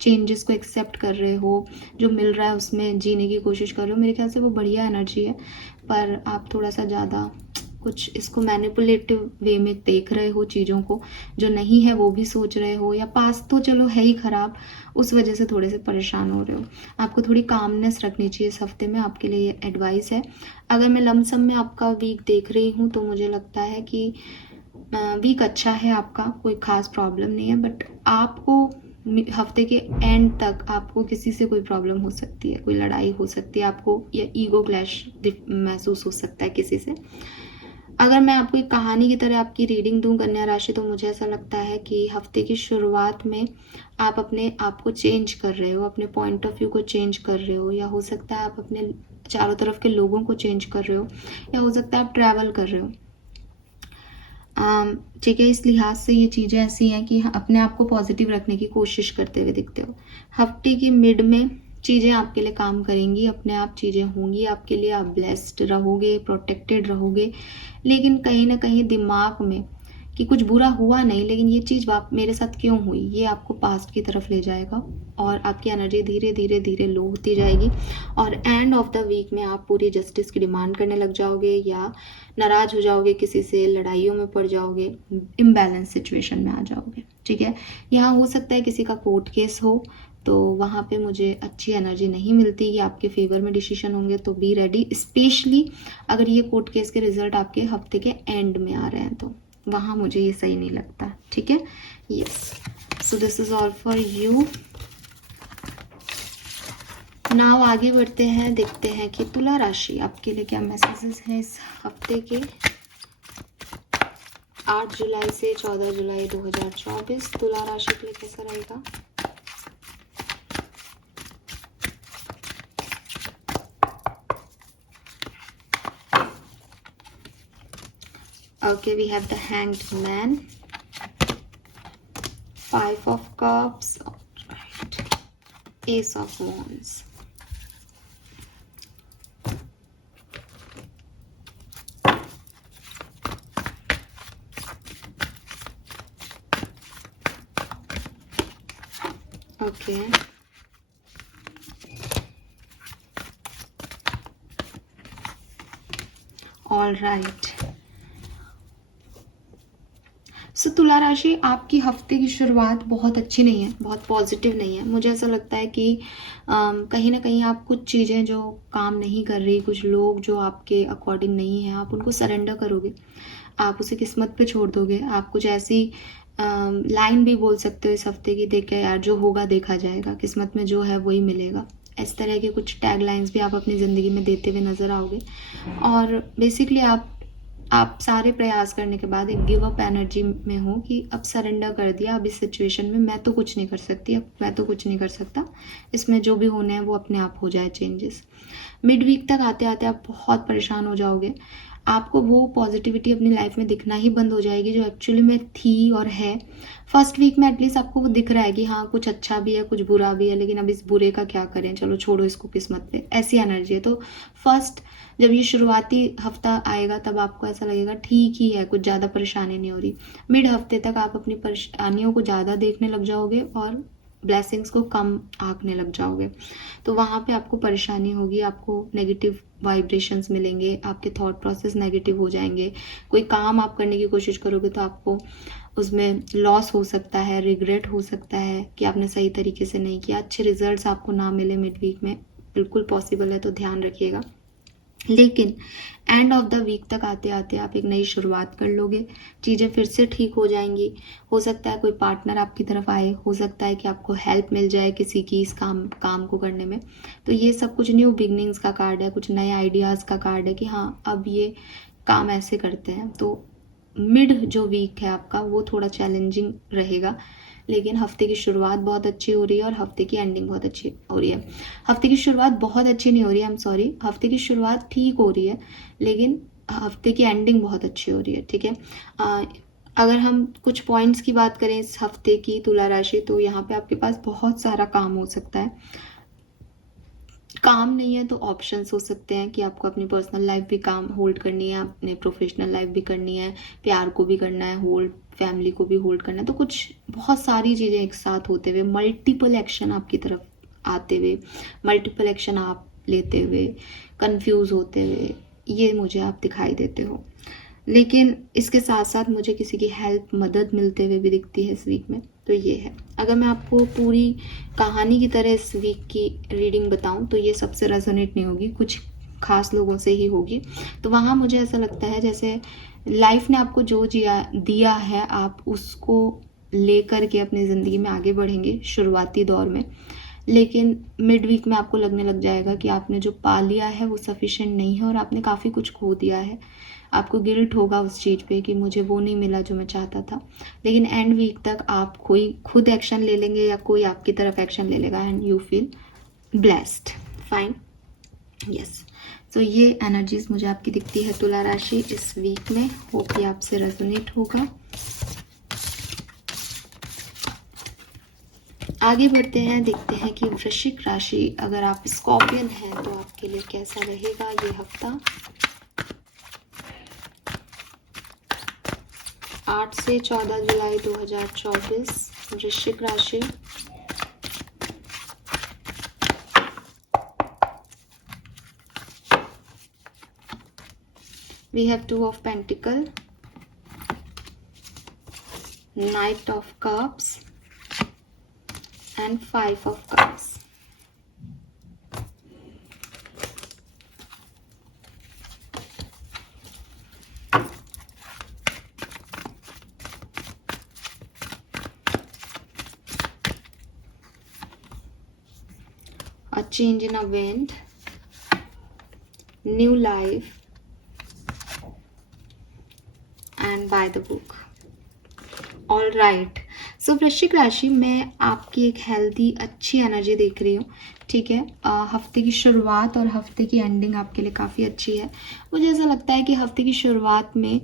चेंजेस को एक्सेप्ट कर रहे हो, जो मिल रहा है उसमें जीने की कोशिश कर रहे हो, मेरे ख्याल से वो बढ़िया एनर्जी है। पर आप थोड़ा सा ज़्यादा कुछ इसको मैनिपुलेटिव वे में देख रहे हो चीज़ों को, जो नहीं है वो भी सोच रहे हो, या पास तो चलो है ही ख़राब, उस वजह से थोड़े से परेशान हो रहे हो। आपको थोड़ी कामनेस रखनी चाहिए इस हफ्ते में, आपके लिए ये एडवाइस है। अगर मैं लमसम में आपका वीक देख रही हूँ तो मुझे लगता है कि वीक अच्छा है आपका, कोई ख़ास प्रॉब्लम नहीं है, बट आपको हफ्ते के एंड तक आपको किसी से कोई प्रॉब्लम हो सकती है, कोई लड़ाई हो सकती है आपको, या ईगो क्लैश महसूस हो सकता है किसी से। अगर मैं आपको एक कहानी की तरह आपकी रीडिंग दूं कन्या राशि, तो मुझे ऐसा लगता है कि हफ्ते की शुरुआत में आप अपने आप को चेंज कर रहे हो, अपने पॉइंट ऑफ व्यू को चेंज कर रहे हो, या हो सकता है आप अपने चारों तरफ के लोगों को चेंज कर रहे हो, या हो सकता है आप ट्रैवल कर रहे हो। ठीक है, इस लिहाज से ये चीज़ें ऐसी हैं कि अपने आप को पॉजिटिव रखने की कोशिश करते हुए दिखते हो। हफ्ते की मिड में चीज़ें आपके लिए काम करेंगी, अपने आप चीज़ें होंगी आपके लिए, आप ब्लेस्ड रहोगे, प्रोटेक्टेड रहोगे। लेकिन कहीं ना कहीं दिमाग में कि कुछ बुरा हुआ नहीं, लेकिन ये चीज़ मेरे साथ क्यों हुई, ये आपको पास्ट की तरफ ले जाएगा और आपकी एनर्जी धीरे धीरे धीरे लो होती जाएगी। और एंड ऑफ द वीक में आप पूरी जस्टिस की डिमांड करने लग जाओगे या नाराज़ हो जाओगे, किसी से लड़ाइयों में पड़ जाओगे, इम्बैलेंस सिचुएशन में आ जाओगे। ठीक है, यहाँ हो सकता है किसी का कोर्ट केस हो, तो वहाँ पे मुझे अच्छी एनर्जी नहीं मिलती, ये आपके फेवर में डिसीजन होंगे, तो बी रेडी, स्पेशली अगर ये कोर्ट केस के रिजल्ट आपके हफ्ते के एंड में आ रहे हैं तो वहाँ मुझे ये सही नहीं लगता। ठीक है, yes, so this is all for you. Now आगे बढ़ते हैं, देखते हैं कि तुला राशि आपके लिए क्या मैसेजेस हैं इस हफ्ते के 8 जुलाई से 14 जुलाई 2024 तुला राशि के लिए कैसा रहेगा। Okay, we have the Hanged Man, 5 of Cups, right. Ace of Wands. Okay. All right. सो तुला राशि, आपकी हफ्ते की शुरुआत बहुत अच्छी नहीं है, बहुत पॉजिटिव नहीं है। मुझे ऐसा लगता है कि कहीं ना कहीं आप कुछ चीज़ें जो काम नहीं कर रही, कुछ लोग जो आपके अकॉर्डिंग नहीं है, आप उनको सरेंडर करोगे, आप उसे किस्मत पे छोड़ दोगे। आप कुछ ऐसी लाइन भी बोल सकते हो इस हफ्ते की, देख के यार जो होगा देखा जाएगा, किस्मत में जो है वही मिलेगा। इस तरह के कुछ टैग लाइन्स भी आप अपनी ज़िंदगी में देते हुए नज़र आओगे। और बेसिकली आप सारे प्रयास करने के बाद एक गिव अप एनर्जी में हो कि अब सरेंडर कर दिया, अब इस सिचुएशन में मैं तो कुछ नहीं कर सकती, अब मैं तो कुछ नहीं कर सकता, इसमें जो भी होने हैं वो अपने आप हो जाए चेंजेस। मिड वीक तक आते आते आप बहुत परेशान हो जाओगे, आपको वो पॉजिटिविटी अपनी लाइफ में दिखना ही बंद हो जाएगी जो एक्चुअली में थी और है। फर्स्ट वीक में एटलीस्ट आपको वो दिख रहा है कि हाँ कुछ अच्छा भी है कुछ बुरा भी है, लेकिन अब इस बुरे का क्या करें, चलो छोड़ो इसको किस्मत पे, ऐसी एनर्जी है। तो फर्स्ट जब ये शुरुआती हफ्ता आएगा तब आपको ऐसा लगेगा ठीक ही है, कुछ ज़्यादा परेशानी नहीं हो रही। मिड हफ्ते तक आप अपनी परेशानियों को ज़्यादा देखने लग जाओगे और ब्लेसिंग्स को कम आंकने लग जाओगे, तो वहाँ पे आपको परेशानी होगी, आपको नेगेटिव वाइब्रेशंस मिलेंगे, आपके थॉट प्रोसेस नेगेटिव हो जाएंगे। कोई काम आप करने की कोशिश करोगे तो आपको उसमें लॉस हो सकता है, रिग्रेट हो सकता है कि आपने सही तरीके से नहीं किया, अच्छे रिजल्ट्स आपको ना मिले मिड वीक में, बिल्कुल पॉसिबल है, तो ध्यान रखिएगा। लेकिन एंड ऑफ द वीक तक आते आते आप एक नई शुरुआत कर लोगे, चीज़ें फिर से ठीक हो जाएंगी। हो सकता है कोई पार्टनर आपकी तरफ आए, हो सकता है कि आपको हेल्प मिल जाए किसी की इस काम को करने में। तो ये सब कुछ न्यू बिगनिंग्स का कार्ड है, कुछ नए आइडियाज़ का कार्ड है कि हाँ अब ये काम ऐसे करते हैं। तो मिड जो वीक है आपका वो थोड़ा चैलेंजिंग रहेगा, लेकिन हफ्ते की शुरुआत बहुत अच्छी हो रही है और हफ्ते की एंडिंग बहुत अच्छी हो रही है। हफ्ते की शुरुआत बहुत अच्छी नहीं हो रही है, आई एम सॉरी, हफ्ते की शुरुआत ठीक हो रही है लेकिन हफ्ते की एंडिंग बहुत अच्छी हो रही है। ठीक है, अगर हम कुछ पॉइंट्स की बात करें इस हफ्ते की तुला राशि, तो यहाँ पे आपके पास बहुत सारा काम हो सकता है। काम नहीं है तो ऑप्शंस हो सकते हैं कि आपको अपनी पर्सनल लाइफ भी काम होल्ड करनी है, अपने प्रोफेशनल लाइफ भी करनी है, प्यार को भी करना है होल्ड, फैमिली को भी होल्ड करना है। तो कुछ बहुत सारी चीज़ें एक साथ होते हुए, मल्टीपल एक्शन आपकी तरफ आते हुए, मल्टीपल एक्शन आप लेते हुए, कंफ्यूज होते हुए, ये मुझे आप दिखाई देते हो। लेकिन इसके साथ साथ मुझे किसी की हेल्प, मदद मिलते हुए भी दिखती है इस वीक में, तो ये है। अगर मैं आपको पूरी कहानी की तरह इस वीक की रीडिंग बताऊं तो ये सबसे रेजोनेट नहीं होगी, कुछ खास लोगों से ही होगी। तो वहाँ मुझे ऐसा लगता है जैसे लाइफ ने आपको जो दिया है आप उसको लेकर के अपनी ज़िंदगी में आगे बढ़ेंगे शुरुआती दौर में, लेकिन मिड वीक में आपको लगने लग जाएगा कि आपने जो पा लिया है वो सफिशेंट नहीं है और आपने काफ़ी कुछ खो दिया है। आपको गिल्ट होगा उस चीज़ पे कि मुझे वो नहीं मिला जो मैं चाहता था। लेकिन एंड वीक तक आप कोई खुद एक्शन ले लेंगे या कोई आपकी तरफ एक्शन ले लेगा and you feel blessed, fine, yes. So ये एनर्जीज मुझे आपकी दिखती है तुला राशि इस वीक में, होप कि आपसे रेजोनेट होगा। आगे बढ़ते हैं, देखते हैं कि वृश्चिक राशि, अगर आप स्कॉर्पियन हैं तो आपके लिए कैसा रहेगा ये हफ्ता। 8 से 14 जुलाई 2024 वृश्चिक राशि। We have Two of Pentacles, Knight of Cups and Five of Cups. A change in a wind, new life and by the book. All right, so वृश्चिक राशि में आपकी एक हेल्दी अच्छी एनर्जी देख रही हूँ, ठीक है। हफ्ते की शुरुआत और हफ्ते की एंडिंग आपके लिए काफ़ी अच्छी है। मुझे ऐसा लगता है कि हफ्ते की शुरुआत में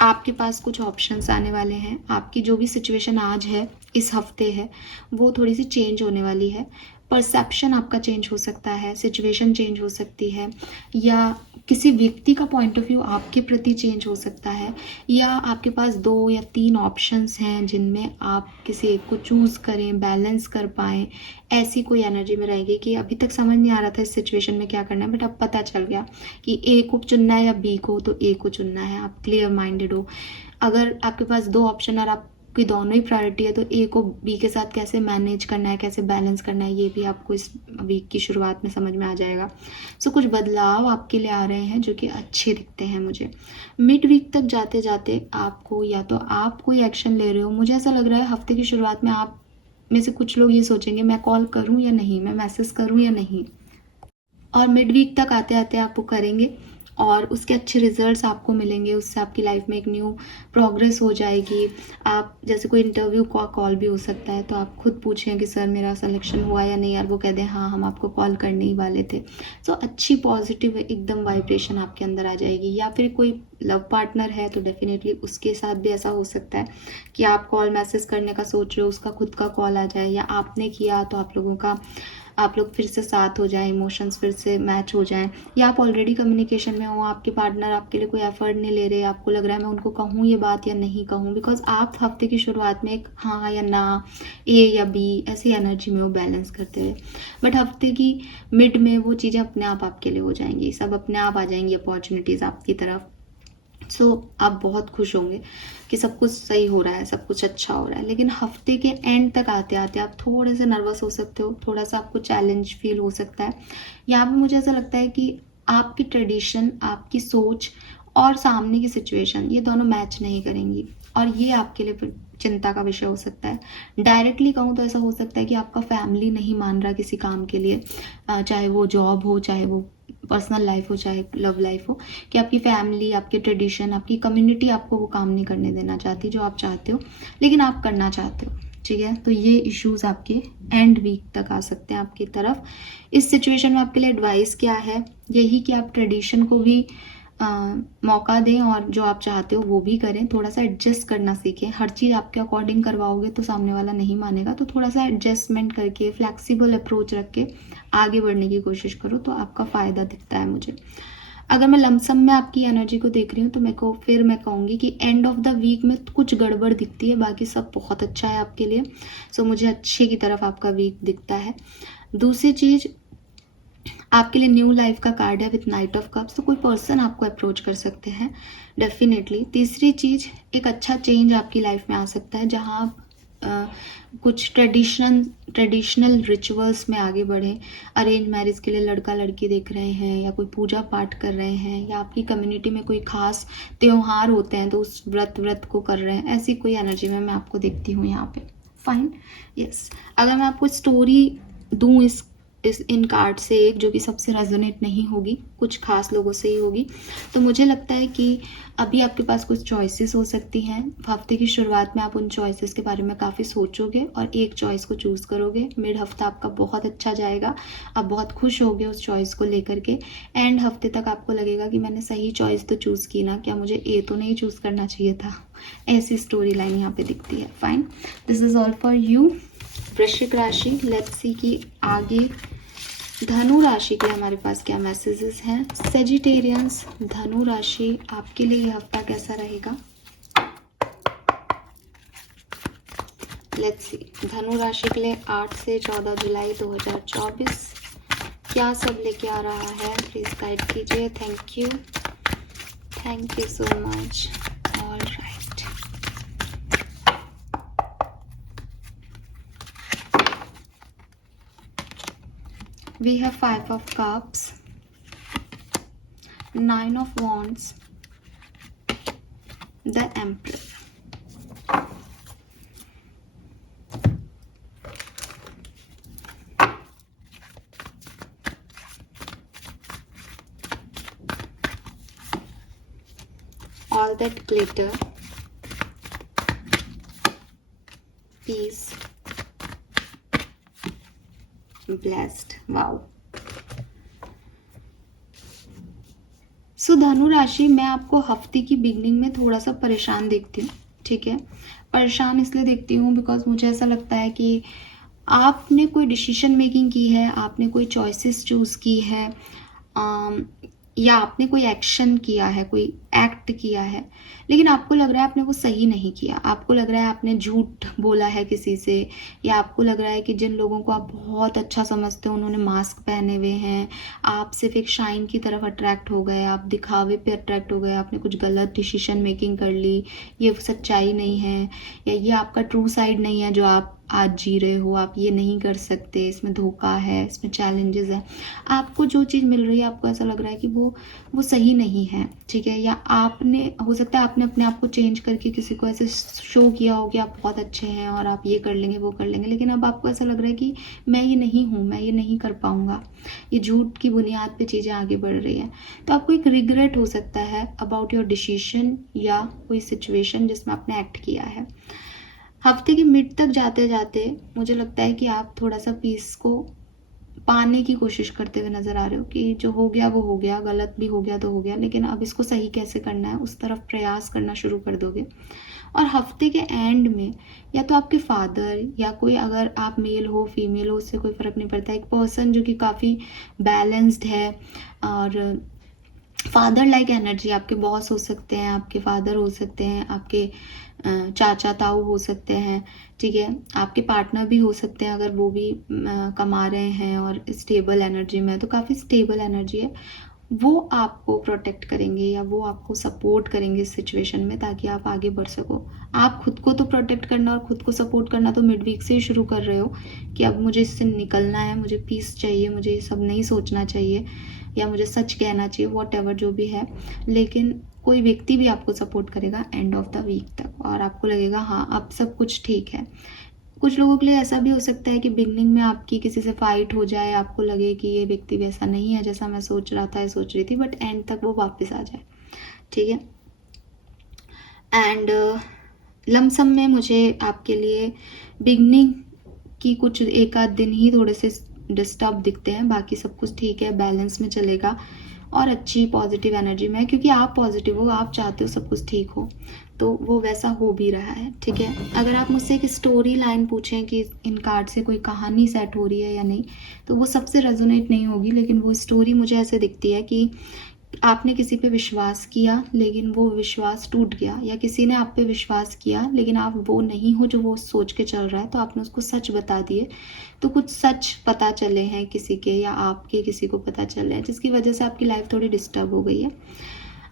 आपके पास कुछ ऑप्शंस आने वाले हैं। आपकी जो भी सिचुएशन आज है, इस हफ्ते है, वो थोड़ी सी चेंज होने वाली है। परसेप्शन आपका चेंज हो सकता है, सिचुएशन चेंज हो सकती है, या किसी व्यक्ति का पॉइंट ऑफ व्यू आपके प्रति चेंज हो सकता है, या आपके पास 2 या 3 ऑप्शंस हैं जिनमें आप किसी एक को चूज़ करें, बैलेंस कर पाएँ। ऐसी कोई एनर्जी में रहेगी कि अभी तक समझ नहीं आ रहा था इस सिचुएशन में क्या करना है, बट अब पता चल गया कि ए को चुनना है या बी को, तो ए को चुनना है। आप क्लियर माइंडेड हो। अगर आपके पास 2 ऑप्शन और आपकी दोनों ही प्रायोरिटी है, तो ए को बी के साथ कैसे मैनेज करना है, कैसे बैलेंस करना है, ये भी आपको इस वीक की शुरुआत में समझ में आ जाएगा। सो कुछ बदलाव आपके लिए आ रहे हैं जो कि अच्छे दिखते हैं मुझे। मिड वीक तक जाते जाते आपको, या तो आप कोई एक्शन ले रहे हो, मुझे ऐसा लग रहा है हफ्ते की शुरुआत में आप में से कुछ लोग ये सोचेंगे मैं कॉल करूं या नहीं, मैं मैसेज करूं या नहीं, और मिड वीक तक आते आते आप वो करेंगे और उसके अच्छे रिजल्ट्स आपको मिलेंगे। उससे आपकी लाइफ में एक न्यू प्रोग्रेस हो जाएगी। आप जैसे कोई इंटरव्यू का कॉल भी हो सकता है, तो आप खुद पूछें कि सर मेरा सिलेक्शन हुआ या नहीं, और वो कह दें हाँ हम आपको कॉल करने ही वाले थे। सो अच्छी पॉजिटिव एकदम वाइब्रेशन आपके अंदर आ जाएगी। या फिर कोई लव पार्टनर है तो डेफिनेटली उसके साथ भी ऐसा हो सकता है कि आप कॉल मैसेज करने का सोच रहे हो, उसका खुद का कॉल आ जाए, या आपने किया तो आप लोग फिर से साथ हो जाएं, इमोशंस फिर से मैच हो जाएं, या आप ऑलरेडी कम्युनिकेशन में हो, आपके पार्टनर आपके लिए कोई एफर्ट नहीं ले रहे, आपको लग रहा है मैं उनको कहूँ ये बात या नहीं कहूँ, बिकॉज आप हफ्ते की शुरुआत में एक हाँ या ना, ए या बी, ऐसी एनर्जी में वो बैलेंस करते हुए, बट हफ्ते की मिड में वो चीज़ें अपने आप आपके लिए हो जाएंगी, सब अपने आप आ जाएंगी अपॉर्चुनिटीज़ आपकी तरफ। सो आप बहुत खुश होंगे कि सब कुछ सही हो रहा है, सब कुछ अच्छा हो रहा है। लेकिन हफ्ते के एंड तक आते आते आप थोड़े से नर्वस हो सकते हो, थोड़ा सा आपको चैलेंज फील हो सकता है। यहाँ पे मुझे ऐसा लगता है कि आपकी ट्रेडिशन, आपकी सोच और सामने की सिचुएशन, ये दोनों मैच नहीं करेंगी, और ये आपके लिए फिर चिंता का विषय हो सकता है। डायरेक्टली कहूँ तो ऐसा हो सकता है कि आपका फैमिली नहीं मान रहा किसी काम के लिए, चाहे वो जॉब हो, चाहे वो पर्सनल लाइफ हो, चाहे लव लाइफ हो, कि आपकी फैमिली, आपके ट्रेडिशन, आपकी कम्युनिटी आपको वो काम नहीं करने देना चाहती जो आप चाहते हो, लेकिन आप करना चाहते हो, ठीक है। तो ये इश्यूज आपके एंड वीक तक आ सकते हैं आपकी तरफ। इस सिचुएशन में आपके लिए एडवाइस क्या है, यही कि आप ट्रेडिशन को भी मौका दें और जो आप चाहते हो वो भी करें। थोड़ा सा एडजस्ट करना सीखें। हर चीज़ आपके अकॉर्डिंग करवाओगे तो सामने वाला नहीं मानेगा, तो थोड़ा सा एडजस्टमेंट करके, फ्लैक्सिबल अप्रोच रख के आगे बढ़ने की कोशिश करो, तो आपका फ़ायदा दिखता है मुझे। अगर मैं लमसम में आपकी एनर्जी को देख रही हूँ तो मैं कहूँगी कि एंड ऑफ द वीक में कुछ गड़बड़ दिखती है, बाकी सब बहुत अच्छा है आपके लिए। सो मुझे अच्छे की तरफ आपका वीक दिखता है। दूसरी चीज़, आपके लिए न्यू लाइफ का कार्ड है विथ नाइट ऑफ कप्स, तो कोई पर्सन आपको अप्रोच कर सकते हैं डेफिनेटली। तीसरी चीज़, एक अच्छा चेंज आपकी लाइफ में आ सकता है, जहाँ आप कुछ ट्रेडिशनल रिचुअल्स में आगे बढ़ें। अरेंज मैरिज के लिए लड़का लड़की देख रहे हैं, या कोई पूजा पाठ कर रहे हैं, या आपकी कम्युनिटी में कोई खास त्यौहार होते हैं तो उस व्रत को कर रहे हैं, ऐसी कोई एनर्जी में मैं आपको देखती हूँ यहाँ पे। Fine, yes. अगर मैं आपको स्टोरी दूँ इन कार्ड से, एक जो कि सबसे रेजोनेट नहीं होगी, कुछ खास लोगों से ही होगी, तो मुझे लगता है कि अभी आपके पास कुछ चॉइसेस हो सकती हैं। हफ्ते की शुरुआत में आप उन चॉइसेस के बारे में काफ़ी सोचोगे और एक चॉइस को चूज़ करोगे। मिड हफ्ता आपका बहुत अच्छा जाएगा, आप बहुत खुश होगे उस चॉइस को लेकर के। एंड हफ्ते तक आपको लगेगा कि मैंने सही चॉइस तो चूज़ की ना, क्या मुझे ए तो नहीं चूज़ करना चाहिए था। ऐसी स्टोरी लाइन यहाँ पे दिखती है। Fine, this is all for you. वृश्चिक राशि, लेट्स सी कि आगे धनु राशि के हमारे पास क्या मैसेजेस हैं। सेजिटेरियंस, धनु राशि, आपके लिए ये हफ्ता कैसा रहेगा? लेट्स सी धनु राशि के लिए 8 से 14 जुलाई 2024 क्या सब लेके आ रहा है, प्लीज गाइड कीजिए। Thank you so much. All right, we have 5 of cups, 9 of wands, the emperor. All that glitter, peace, blessed. Wow. So धनु राशि, मैं आपको हफ्ते की बिगनिंग में थोड़ा सा परेशान देखती हूँ, ठीक है। परेशान इसलिए देखती हूँ बिकॉज मुझे ऐसा लगता है कि आपने कोई डिसीजन मेकिंग की है, आपने कोई चॉइसेस चूज की है, या आपने कोई एक्शन किया है, कोई एक्ट किया है, लेकिन आपको लग रहा है आपने वो सही नहीं किया। आपको लग रहा है आपने झूठ बोला है किसी से, या आपको लग रहा है कि जिन लोगों को आप बहुत अच्छा समझते हो उन्होंने मास्क पहने हुए हैं, आप सिर्फ एक शाइन की तरफ अट्रैक्ट हो गए, आप दिखावे पे अट्रैक्ट हो गए, आपने कुछ गलत डिसीजन मेकिंग कर ली, ये सच्चाई नहीं है, या ये आपका ट्रू साइड नहीं है जो आप आज जी रहे हो, आप ये नहीं कर सकते, इसमें धोखा है, इसमें चैलेंजेस है। आपको जो चीज़ मिल रही है आपको ऐसा लग रहा है कि वो सही नहीं है, ठीक है। या आपने, हो सकता है आपने अपने आप को चेंज करके किसी को ऐसे शो किया हो कि आप बहुत अच्छे हैं और आप ये कर लेंगे वो कर लेंगे, लेकिन अब आपको ऐसा लग रहा है कि मैं ये नहीं हूँ, मैं ये नहीं कर पाऊँगा, ये झूठ की बुनियाद पे चीज़ें आगे बढ़ रही हैं। तो आपको एक रिग्रेट हो सकता है अबाउट योर डिसीजन या कोई सिचुएशन जिसमें आपने एक्ट किया है। हफ्ते की मिड तक जाते जाते मुझे लगता है कि आप थोड़ा सा पीस को पाने की कोशिश करते हुए नज़र आ रहे हो कि जो हो गया वो हो गया, गलत भी हो गया तो हो गया, लेकिन अब इसको सही कैसे करना है उस तरफ प्रयास करना शुरू कर दोगे। और हफ्ते के एंड में या तो आपके फादर या कोई, अगर आप मेल हो फीमेल हो उससे कोई फ़र्क नहीं पड़ता, एक पर्सन जो कि काफ़ी बैलेंस्ड है और फादर लाइक एनर्जी, आपके बॉस हो सकते हैं, आपके फादर हो सकते हैं, आपके चाचा ताऊ हो सकते हैं, ठीक है, आपके पार्टनर भी हो सकते हैं अगर वो भी कमा रहे हैं और स्टेबल एनर्जी में, तो काफ़ी स्टेबल एनर्जी है, वो आपको प्रोटेक्ट करेंगे या वो आपको सपोर्ट करेंगे इस सिचुएशन में ताकि आप आगे बढ़ सको। आप खुद को तो प्रोटेक्ट करना और खुद को सपोर्ट करना तो मिड वीक से ही शुरू कर रहे हो कि अब मुझे इससे निकलना है, मुझे पीस चाहिए, मुझे ये सब नहीं सोचना चाहिए या मुझे सच कहना चाहिए, वॉट एवर जो भी है, लेकिन कोई व्यक्ति भी आपको सपोर्ट करेगा एंड ऑफ द वीक तक और आपको लगेगा हाँ अब सब कुछ ठीक है। कुछ लोगों के लिए ऐसा भी हो सकता है कि बिगनिंग में आपकी किसी से फाइट हो जाए, आपको लगे कि ये व्यक्ति भी ऐसा नहीं है जैसा मैं सोच रहा था या सोच रही थी, बट एंड तक वो वापस आ जाए, ठीक है। एंड लमसम में मुझे आपके लिए बिगनिंग की कुछ एक आध दिन ही थोड़े से डिस्टर्ब दिखते हैं, बाकी सब कुछ ठीक है, बैलेंस में चलेगा और अच्छी पॉजिटिव एनर्जी में है, क्योंकि आप पॉजिटिव हो, आप चाहते हो सब कुछ ठीक हो, तो वो वैसा हो भी रहा है, ठीक है। अगर आप मुझसे एक स्टोरी लाइन पूछें कि इन कार्ड से कोई कहानी सेट हो रही है या नहीं, तो वो सबसे रेजोनेट नहीं होगी, लेकिन वो स्टोरी मुझे ऐसे दिखती है कि आपने किसी पे विश्वास किया लेकिन वो विश्वास टूट गया, या किसी ने आप पे विश्वास किया लेकिन आप वो नहीं हो जो वो सोच के चल रहा है, तो आपने उसको सच बता दिए, तो कुछ सच पता चले हैं किसी के या आपके किसी को पता चले हैं जिसकी वजह से आपकी लाइफ थोड़ी डिस्टर्ब हो गई है।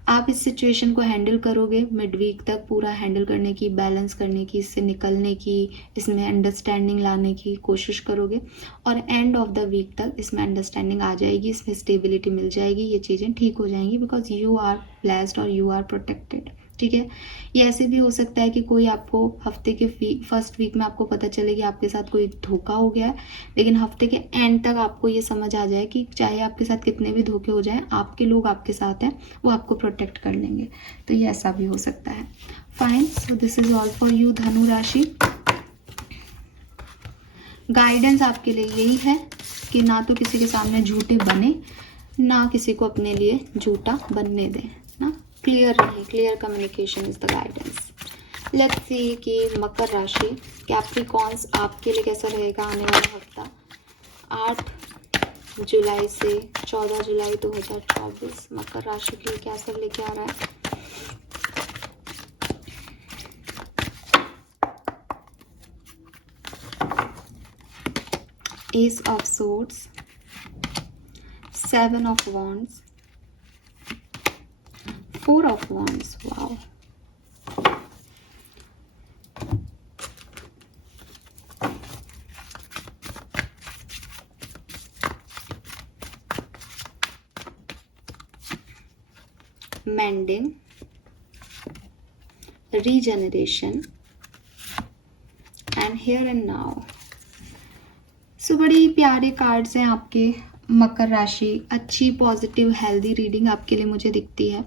आप इस सिचुएशन को हैंडल करोगे, मिड वीक तक पूरा हैंडल करने की, बैलेंस करने की, इससे निकलने की, इसमें अंडरस्टैंडिंग लाने की कोशिश करोगे और एंड ऑफ द वीक तक इसमें अंडरस्टैंडिंग आ जाएगी, इसमें स्टेबिलिटी मिल जाएगी, ये चीज़ें ठीक हो जाएंगी बिकॉज यू आर ब्लेस्ड और यू आर प्रोटेक्टेड, ठीक है। ये ऐसे भी हो सकता है कि कोई आपको हफ्ते के फर्स्ट वीक में आपको पता चले कि आपके साथ कोई धोखा हो गया है, लेकिन हफ्ते के एंड तक आपको ये समझ आ जाए कि चाहे आपके साथ कितने भी धोखे हो जाएं, आपके लोग आपके साथ हैं, वो आपको प्रोटेक्ट कर लेंगे, तो ये ऐसा भी हो सकता है। Fine, so this is all for you धनु राशि। गाइडेंस आपके लिए यही है कि ना तो किसी के सामने झूठे बने, ना किसी को अपने लिए झूठा बनने दें, ना, क्लियर रहे, clear communication is the guidance. Let's see कि मकर राशि कैप्रिकॉन्स आपके लिए कैसा रहेगा आने वाला हफ्ता 8 जुलाई से 14 जुलाई 2024 मकर राशि के लिए क्या सब लेके आ रहा है। S of swords, 7 of wands, 4 of wands, wow, mending, regeneration and here and now। सो बड़ी प्यारे कार्ड्स हैं आपके मकर राशि। अच्छी पॉजिटिव हेल्दी रीडिंग आपके लिए मुझे दिखती है।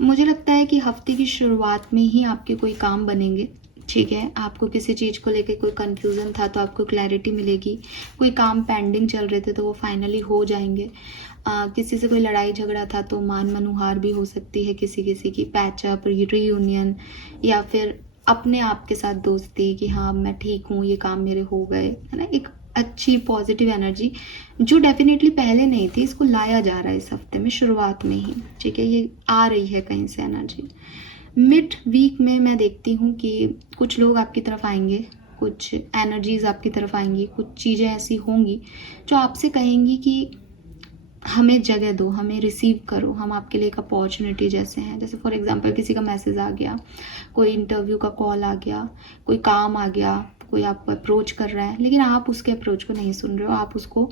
मुझे लगता है कि हफ्ते की शुरुआत में ही आपके कोई काम बनेंगे, ठीक है। आपको किसी चीज़ को लेके कोई कंफ्यूजन था तो आपको क्लैरिटी मिलेगी। कोई काम पेंडिंग चल रहे थे तो वो फाइनली हो जाएंगे। किसी से कोई लड़ाई झगड़ा था तो मान मनुहार भी हो सकती है, किसी किसी की पैचअप, रीयूनियन, या फिर अपने आप के साथ दोस्ती कि हाँ मैं ठीक हूँ, ये काम मेरे हो गए, है ना। एक अच्छी पॉजिटिव एनर्जी जो डेफिनेटली पहले नहीं थी, इसको लाया जा रहा है इस हफ्ते में शुरुआत में ही, ठीक है। ये आ रही है कहीं से एनर्जी। मिड वीक में मैं देखती हूँ कि कुछ लोग आपकी तरफ आएंगे, कुछ एनर्जीज आपकी तरफ आएंगी, कुछ चीज़ें ऐसी होंगी जो आपसे कहेंगी कि हमें जगह दो, हमें रिसीव करो, हम आपके लिए एक अपॉर्चुनिटी जैसे हैं। जैसे फॉर एग्जांपल किसी का मैसेज आ गया, कोई इंटरव्यू का कॉल आ गया, कोई काम आ गया, कोई आपको अप्रोच कर रहा है, लेकिन आप उसके अप्रोच को नहीं सुन रहे हो, आप उसको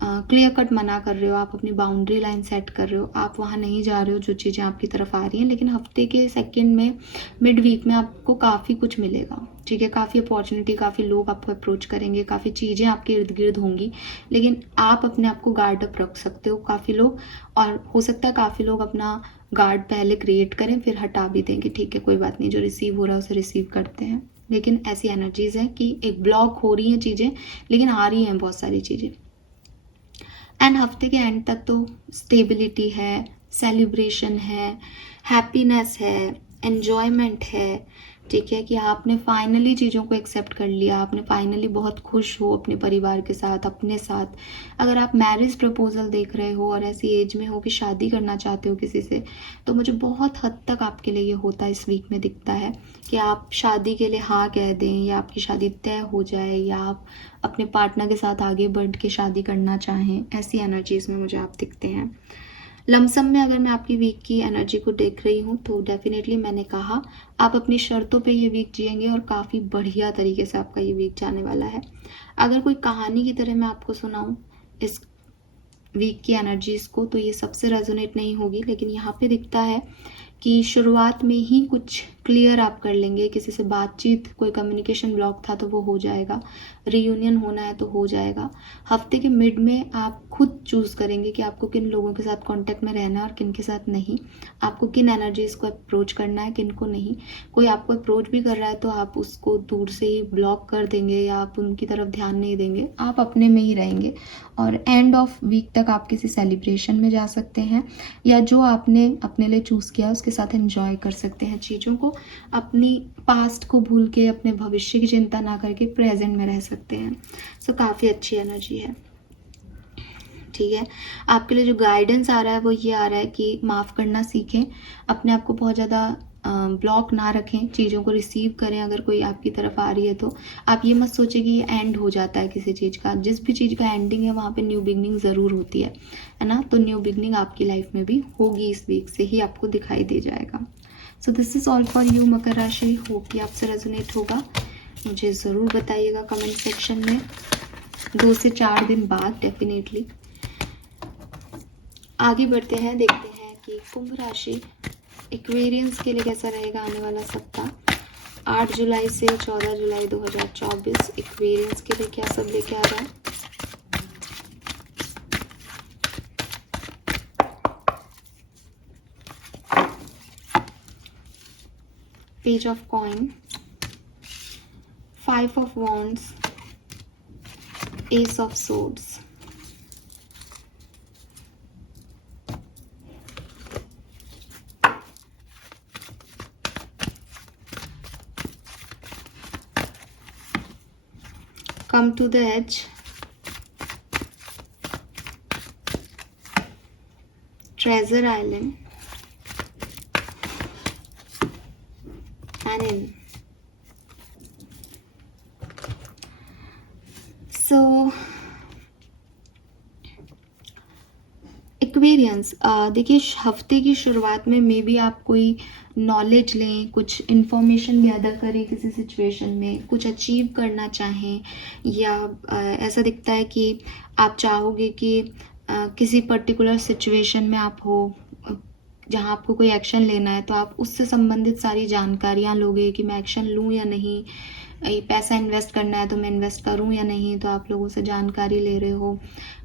क्लियर कट मना कर रहे हो, आप अपनी बाउंड्री लाइन सेट कर रहे हो, आप वहाँ नहीं जा रहे हो जो चीज़ें आपकी तरफ आ रही हैं। लेकिन हफ्ते के सेकंड में, मिड वीक में आपको काफ़ी कुछ मिलेगा, ठीक है। काफ़ी अपॉर्चुनिटी, काफ़ी लोग आपको अप्रोच करेंगे, काफ़ी चीज़ें आपके इर्द गिर्द होंगी, लेकिन आप अपने आप को गार्ड अप रख सकते हो। काफ़ी लोग, और हो सकता है काफ़ी लोग अपना गार्ड पहले क्रिएट करें फिर हटा भी देंगे, ठीक है, कोई बात नहीं, जो रिसीव हो रहा है उसे रिसीव करते हैं। लेकिन ऐसी एनर्जीज हैं कि एक ब्लॉक हो रही हैं चीज़ें, लेकिन आ रही हैं बहुत सारी चीज़ें। एंड हफ्ते के एंड तक तो स्टेबिलिटी है, सेलिब्रेशन है, हैप्पीनेस है, एन्जॉयमेंट है, ठीक है, कि आपने फाइनली चीज़ों को एक्सेप्ट कर लिया, आपने फाइनली बहुत खुश हो अपने परिवार के साथ, अपने साथ। अगर आप मैरिज प्रपोजल देख रहे हो और ऐसी एज में हो कि शादी करना चाहते हो किसी से, तो मुझे बहुत हद तक आपके लिए ये होता इस वीक में दिखता है कि आप शादी के लिए हाँ कह दें, या आपकी शादी तय हो जाए, या आप अपने पार्टनर के साथ आगे बढ़ के शादी करना चाहें। ऐसी एनर्जीज में मुझे आप दिखते हैं। लमसम में अगर मैं आपकी वीक की एनर्जी को देख रही हूँ तो डेफिनेटली मैंने कहा आप अपनी शर्तों पे ये वीक जिएंगे और काफ़ी बढ़िया तरीके से आपका ये वीक जाने वाला है। अगर कोई कहानी की तरह मैं आपको सुनाऊँ इस वीक की एनर्जीज को तो ये सबसे रेजोनेट नहीं होगी, लेकिन यहाँ पे दिखता है कि शुरुआत में ही कुछ क्लियर आप कर लेंगे। किसी से बातचीत, कोई कम्युनिकेशन ब्लॉक था तो वो हो जाएगा, रीयूनियन होना है तो हो जाएगा। हफ्ते के मिड में आप खुद चूज़ करेंगे कि आपको किन लोगों के साथ कांटेक्ट में रहना है और किन के साथ नहीं, आपको किन एनर्जीज को अप्रोच करना है, किन को नहीं। कोई आपको अप्रोच भी कर रहा है तो आप उसको दूर से ही ब्लॉक कर देंगे या आप उनकी तरफ ध्यान नहीं देंगे, आप अपने में ही रहेंगे। और एंड ऑफ वीक तक आप किसी सेलिब्रेशन में जा सकते हैं, या जो आपने अपने लिए चूज़ किया उसके साथ एंजॉय कर सकते हैं चीज़ों को। अपनी पास्ट को भूल के अपने भविष्य की चिंता ना करके प्रेजेंट में रह सकते हैं। सो काफ़ी अच्छी एनर्जी है, ठीक है। आपके लिए जो गाइडेंस आ रहा है वो ये आ रहा है कि माफ़ करना सीखें, अपने आप को बहुत ज़्यादा ब्लॉक ना रखें, चीज़ों को रिसीव करें। अगर कोई आपकी तरफ आ रही है तो आप ये मत सोचें कि ये एंड हो जाता है किसी चीज़ का। जिस भी चीज़ का एंडिंग है वहाँ पे न्यू बिगनिंग ज़रूर होती है ना। तो न्यू बिगनिंग आपकी लाइफ में भी होगी, इस वीक से ही आपको दिखाई दे जाएगा। So this is all for you मकर राशि। होप कि आपसे रेजोनेट होगा। मुझे ज़रूर बताइएगा कमेंट सेक्शन में 2 से 4 दिन बाद डेफिनेटली। आगे बढ़ते हैं, देखते हैं कि कुंभ राशि एक्वेरियंस के लिए कैसा रहेगा आने वाला सप्ताह 8 जुलाई से 14 जुलाई 2024। एक्वेरियंस के लिए क्या सब लेके आ रहा है। Page of coin, 5 of wands, S of swords, come to the edge, treasure island, and in. So Aquarians, देखिए हफ्ते की शुरुआत में मे बी आप कोई नॉलेज लें, कुछ इन्फॉर्मेशन गैदर करें किसी सिचुएशन में, कुछ अचीव करना चाहें, या ऐसा दिखता है कि आप चाहोगे कि किसी पर्टिकुलर सिचुएशन में आप हो जहाँ आपको कोई एक्शन लेना है, तो आप उससे संबंधित सारी जानकारियाँ लोगे कि मैं एक्शन लूँ या नहीं, पैसा इन्वेस्ट करना है तो मैं इन्वेस्ट करूँ या नहीं, तो आप लोगों से जानकारी ले रहे हो।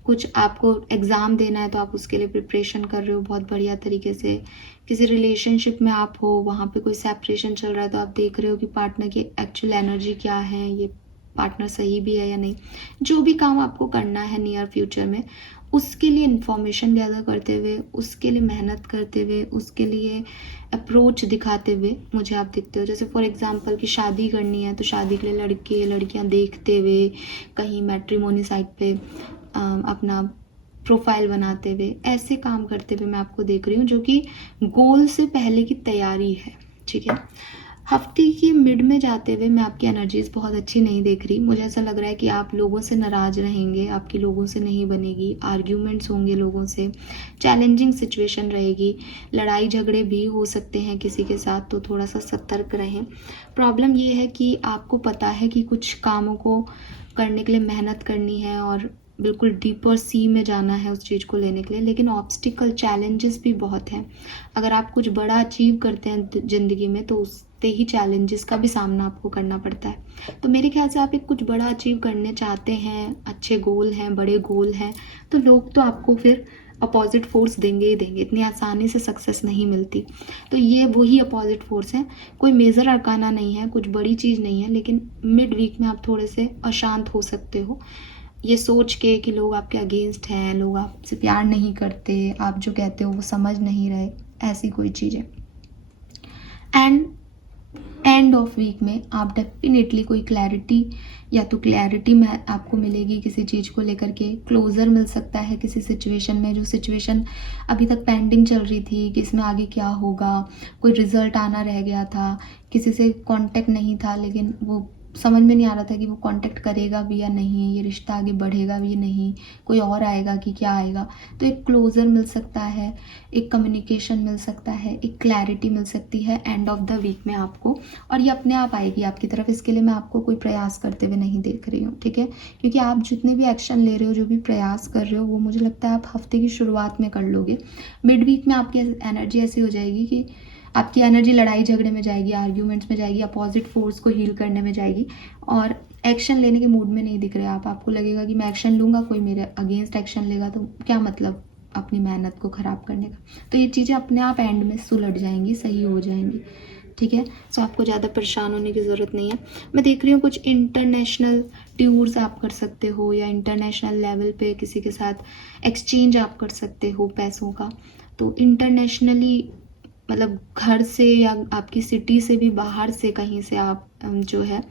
कुछ आपको एग्ज़ाम देना है तो आप उसके लिए प्रिपरेशन कर रहे हो बहुत बढ़िया तरीके से। किसी रिलेशनशिप में आप हो, वहाँ पे कोई सेपरेशन चल रहा है तो आप देख रहे हो कि पार्टनर की एक्चुअल एनर्जी क्या है, ये पार्टनर सही भी है या नहीं। जो भी काम आपको करना है नियर फ्यूचर में, उसके लिए इंफॉर्मेशन गैदर करते हुए, उसके लिए मेहनत करते हुए, उसके लिए अप्रोच दिखाते हुए मुझे आप दिखते हो। जैसे फॉर एग्जांपल कि शादी करनी है तो शादी के लिए लड़के लड़कियां देखते हुए, कहीं मैट्रिमोनी साइट पे अपना प्रोफाइल बनाते हुए, ऐसे काम करते हुए मैं आपको देख रही हूँ, जो कि गोल से पहले की तैयारी है। ठीक है, हफ्ते की मिड में जाते हुए मैं आपकी एनर्जीज बहुत अच्छी नहीं देख रही। मुझे ऐसा लग रहा है कि आप लोगों से नाराज रहेंगे, आपकी लोगों से नहीं बनेगी, आर्ग्यूमेंट्स होंगे लोगों से, चैलेंजिंग सिचुएशन रहेगी, लड़ाई झगड़े भी हो सकते हैं किसी के साथ, तो थोड़ा सा सतर्क रहें। प्रॉब्लम ये है कि आपको पता है कि कुछ कामों को करने के लिए मेहनत करनी है और बिल्कुल डीपर सी में जाना है उस चीज़ को लेने के लिए, लेकिन ऑब्स्टिकल चैलेंजेस भी बहुत हैं। अगर आप कुछ बड़ा अचीव करते हैं ज़िंदगी में तो उससे ही चैलेंजेस का भी सामना आपको करना पड़ता है। तो मेरे ख्याल से आप एक कुछ बड़ा अचीव करने चाहते हैं, अच्छे गोल हैं, बड़े गोल हैं, तो लोग तो आपको फिर अपोजिट फोर्स देंगे ही देंगे, इतनी आसानी से सक्सेस नहीं मिलती। तो ये वही अपोजिट फोर्स है, कोई मेजर अरकाना नहीं है, कुछ बड़ी चीज़ नहीं है, लेकिन मिड वीक में आप थोड़े से अशांत हो सकते हो, ये सोच के कि लोग आपके अगेंस्ट हैं, लोग आपसे प्यार नहीं करते, आप जो कहते हो वो समझ नहीं रहे, ऐसी कोई चीज़ है। एंड एंड ऑफ वीक में आप डेफिनेटली कोई क्लैरिटी, या तो क्लैरिटी में आपको मिलेगी किसी चीज़ को लेकर के, क्लोजर मिल सकता है किसी सिचुएशन में, जो सिचुएशन अभी तक पेंडिंग चल रही थी कि इसमें आगे क्या होगा, कोई रिजल्ट आना रह गया था, किसी से कांटेक्ट नहीं था, लेकिन वो समझ में नहीं आ रहा था कि वो कांटेक्ट करेगा भी या नहीं, ये रिश्ता आगे बढ़ेगा भी नहीं, कोई और आएगा कि क्या आएगा। तो एक क्लोजर मिल सकता है, एक कम्युनिकेशन मिल सकता है, एक क्लैरिटी मिल सकती है एंड ऑफ द वीक में आपको, और ये अपने आप आएगी आपकी तरफ। इसके लिए मैं आपको कोई प्रयास करते हुए नहीं देख रही हूँ, ठीक है, क्योंकि आप जितने भी एक्शन ले रहे हो, जो भी प्रयास कर रहे हो, वो मुझे लगता है आप हफ्ते की शुरुआत में कर लोगे। मिड वीक में आपकी एनर्जी ऐसी हो जाएगी कि आपकी एनर्जी लड़ाई झगड़े में जाएगी, आर्ग्यूमेंट्स में जाएगी, अपोजिट फोर्स को हील करने में जाएगी, और एक्शन लेने के मूड में नहीं दिख रहे आप। आपको लगेगा कि मैं एक्शन लूँगा, कोई मेरे अगेंस्ट एक्शन लेगा तो क्या मतलब अपनी मेहनत को ख़राब करने का। तो ये चीज़ें अपने आप एंड में सुलझ जाएंगी, सही हो जाएंगी, ठीक है। सो आपको ज़्यादा परेशान होने की ज़रूरत नहीं है। मैं देख रही हूँ कुछ इंटरनेशनल टूर्स आप कर सकते हो, या इंटरनेशनल लेवल पे किसी के साथ एक्सचेंज आप कर सकते हो पैसों का। तो इंटरनेशनली मतलब घर से या आपकी सिटी से भी बाहर से कहीं से आप जो है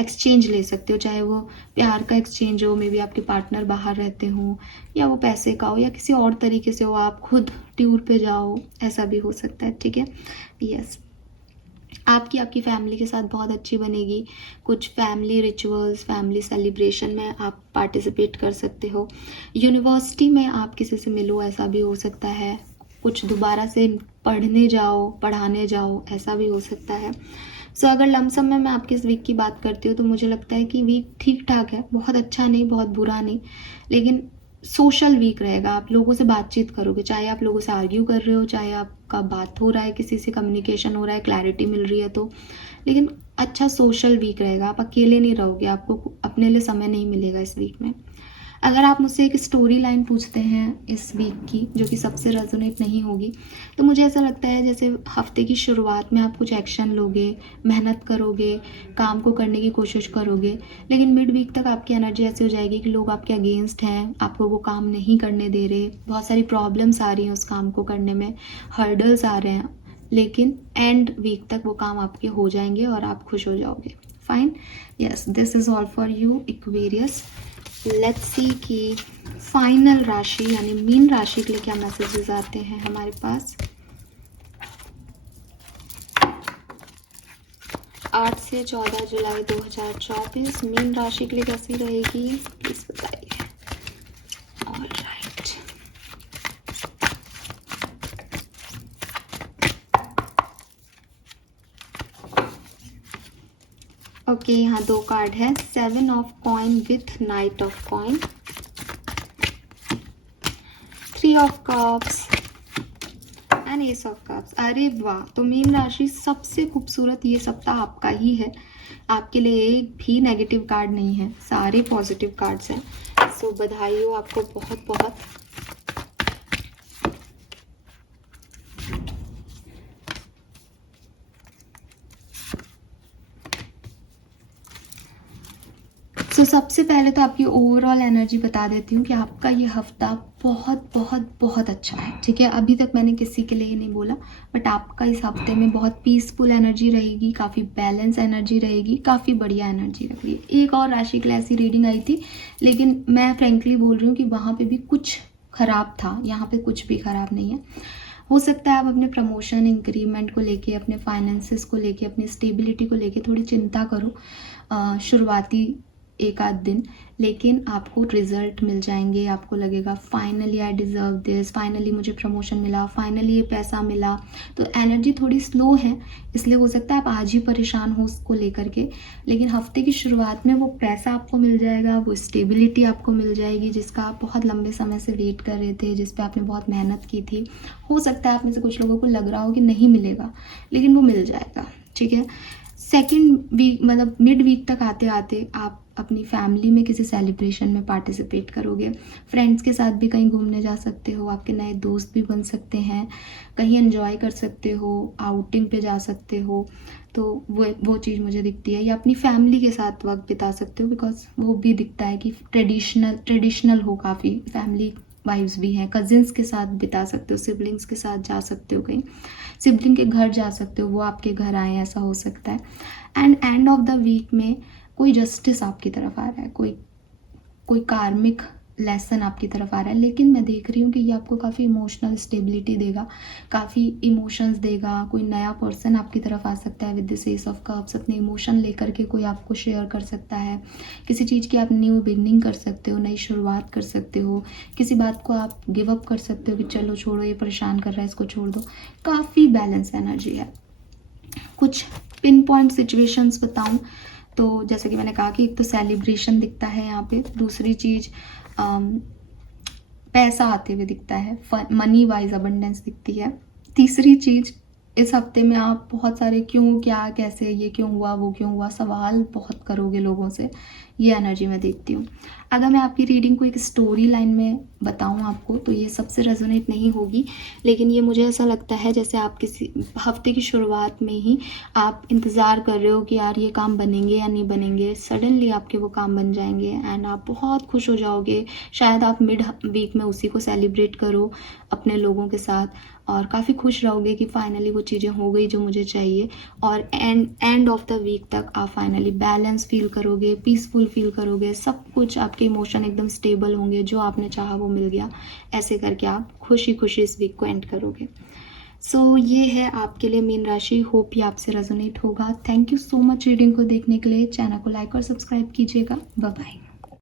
एक्सचेंज ले सकते हो, चाहे वो प्यार का एक्सचेंज हो, मे बी आपके पार्टनर बाहर रहते हो, या वो पैसे का हो, या किसी और तरीके से हो, आप खुद टूर पे जाओ, ऐसा भी हो सकता है, ठीक है। यस, आपकी फैमिली के साथ बहुत अच्छी बनेगी। कुछ फैमिली रिचुअल्स, फैमिली सेलिब्रेशन में आप पार्टिसिपेट कर सकते हो। यूनिवर्सिटी में आप किसी से मिलो, ऐसा भी हो सकता है। कुछ दोबारा से पढ़ने जाओ, पढ़ाने जाओ, ऐसा भी हो सकता है। सो अगर लमसम में मैं आपके इस वीक की बात करती हूँ तो मुझे लगता है कि वीक ठीक ठाक है, बहुत अच्छा नहीं, बहुत बुरा नहीं, लेकिन सोशल वीक रहेगा। आप लोगों से बातचीत करोगे, चाहे आप लोगों से आर्ग्यू कर रहे हो, चाहे आपका बात हो रहा है, किसी से कम्युनिकेशन हो रहा है, क्लैरिटी मिल रही है तो, लेकिन अच्छा सोशल वीक रहेगा। आप अकेले नहीं रहोगे, आपको अपने लिए समय नहीं मिलेगा इस वीक में। अगर आप मुझसे एक स्टोरी लाइन पूछते हैं इस वीक की, जो कि सबसे रेजोनेट नहीं होगी, तो मुझे ऐसा लगता है जैसे हफ्ते की शुरुआत में आप कुछ एक्शन लोगे, मेहनत करोगे, काम को करने की कोशिश करोगे, लेकिन मिड वीक तक आपकी एनर्जी ऐसी हो जाएगी कि लोग आपके अगेंस्ट हैं, आपको वो काम नहीं करने दे रहे, बहुत सारी प्रॉब्लम्स आ रही हैं उस काम को करने में, हर्डल्स आ रहे हैं, लेकिन एंड वीक तक वो काम आपके हो जाएंगे और आप खुश हो जाओगे। Fine, yes, this is all for you Aquarius. Let's see कि फाइनल राशि यानी मीन राशि के लिए क्या मैसेजेस आते हैं हमारे पास 8 से 14 जुलाई 2024 मीन राशि के लिए कैसी रहेगी, प्लीज बताइए। ऑलराइट, ओके, यहाँ 2 कार्ड है, 7 of coin with night of coin, 3 of cups and ace of cups. अरे वाह, तो मीन राशि सबसे खूबसूरत ये सप्ताह आपका ही है। आपके लिए एक भी नेगेटिव कार्ड नहीं है, सारे पॉजिटिव कार्ड्स हैं। सो बधाई हो आपको बहुत बहुत। सो सबसे पहले तो आपकी ओवरऑल एनर्जी बता देती हूँ कि आपका ये हफ्ता बहुत बहुत बहुत अच्छा है, ठीक है। अभी तक मैंने किसी के लिए नहीं बोला, बट आपका इस हफ्ते में बहुत पीसफुल एनर्जी रहेगी, काफ़ी बैलेंस एनर्जी रहेगी, काफ़ी बढ़िया एनर्जी रहेगी। एक और राशि के लिए ऐसी रीडिंग आई थी, लेकिन मैं फ्रेंकली बोल रही हूँ कि वहाँ पे भी कुछ खराब था, यहाँ पे कुछ भी खराब नहीं है। हो सकता है आप अपने प्रमोशन इंक्रीमेंट को लेके, अपने फाइनेंसेस को लेके, अपनी स्टेबिलिटी को लेके थोड़ी चिंता करो शुरुआती एक आध दिन, लेकिन आपको रिजल्ट मिल जाएंगे। आपको लगेगा finally I deserve this, finally मुझे प्रमोशन मिला, फाइनली ये पैसा मिला। तो एनर्जी थोड़ी स्लो है, इसलिए हो सकता है आप आज ही परेशान हो उसको लेकर के, लेकिन हफ्ते की शुरुआत में वो पैसा आपको मिल जाएगा, वो स्टेबिलिटी आपको मिल जाएगी जिसका आप बहुत लंबे समय से वेट कर रहे थे, जिस पे आपने बहुत मेहनत की थी। हो सकता है आप में से कुछ लोगों को लग रहा हो कि नहीं मिलेगा, लेकिन वो मिल जाएगा, ठीक है। सेकेंड वीक मतलब मिड वीक तक आते आते आप अपनी फैमिली में किसी सेलिब्रेशन में पार्टिसिपेट करोगे, फ्रेंड्स के साथ भी कहीं घूमने जा सकते हो, आपके नए दोस्त भी बन सकते हैं, कहीं एंजॉय कर सकते हो, आउटिंग पे जा सकते हो। तो वो चीज़ मुझे दिखती है, या अपनी फैमिली के साथ वक्त बिता सकते हो, बिकॉज वो भी दिखता है कि ट्रेडिशनल हो, काफ़ी फैमिली वाइब्स भी हैं। कजिन्स के साथ बिता सकते हो, सिबलिंग्स के साथ जा सकते हो, कहीं सिबलिंग के घर जा सकते हो, वो आपके घर आए, ऐसा हो सकता है। And end of the week में कोई जस्टिस आपकी तरफ आ रहा है, कोई कार्मिक लेसन आपकी तरफ आ रहा है, लेकिन मैं देख रही हूँ कि ये आपको काफ़ी इमोशनल स्टेबिलिटी देगा, काफ़ी इमोशंस देगा। कोई नया पर्सन आपकी तरफ आ सकता है with this S of cups, अपने इमोशन लेकर के कोई आपको शेयर कर सकता है, किसी चीज़ की आप न्यू बिगनिंग कर सकते हो, नई शुरुआत कर सकते हो, किसी बात को आप गिव अप कर सकते हो कि चलो छोड़ो, ये परेशान कर रहा है, इसको छोड़ दो। काफ़ी बैलेंस एनर्जी है। कुछ पिन पॉइंट सिचुएशंस बताऊँ तो जैसे कि मैंने कहा कि एक तो सेलिब्रेशन दिखता है यहाँ पे, दूसरी चीज़ पैसा आते हुए दिखता है, मनी वाइज अबंडेंस दिखती है, तीसरी चीज़ इस हफ्ते में आप बहुत सारे क्यों, क्या, कैसे, ये क्यों हुआ, वो क्यों हुआ, सवाल बहुत करोगे लोगों से, ये एनर्जी मैं देखती हूँ। अगर मैं आपकी रीडिंग को एक स्टोरी लाइन में बताऊँ आपको तो ये सबसे रेजोनेट नहीं होगी, लेकिन ये मुझे ऐसा लगता है जैसे आप किसी हफ्ते की शुरुआत में ही आप इंतज़ार कर रहे हो कि यार ये काम बनेंगे या नहीं बनेंगे, सडनली आपके वो काम बन जाएंगे एंड आप बहुत खुश हो जाओगे। शायद आप मिड वीक में उसी को सेलिब्रेट करो अपने लोगों के साथ और काफ़ी खुश रहोगे कि फाइनली वो चीज़ें हो गई जो मुझे चाहिए, और एंड ऑफ द वीक तक आप फाइनली बैलेंस फील करोगे, पीसफुल फील करोगे, सब कुछ आपके इमोशन एकदम स्टेबल होंगे, जो आपने चाहा वो मिल गया, ऐसे करके आप खुशी खुशी इस वीक को एंड करोगे। सो ये है आपके लिए मीन राशि। होप ये आपसे रेजोनेट होगा। Thank you so much reading को देखने के लिए। चैनल को लाइक और सब्सक्राइब कीजिएगा। Bye bye.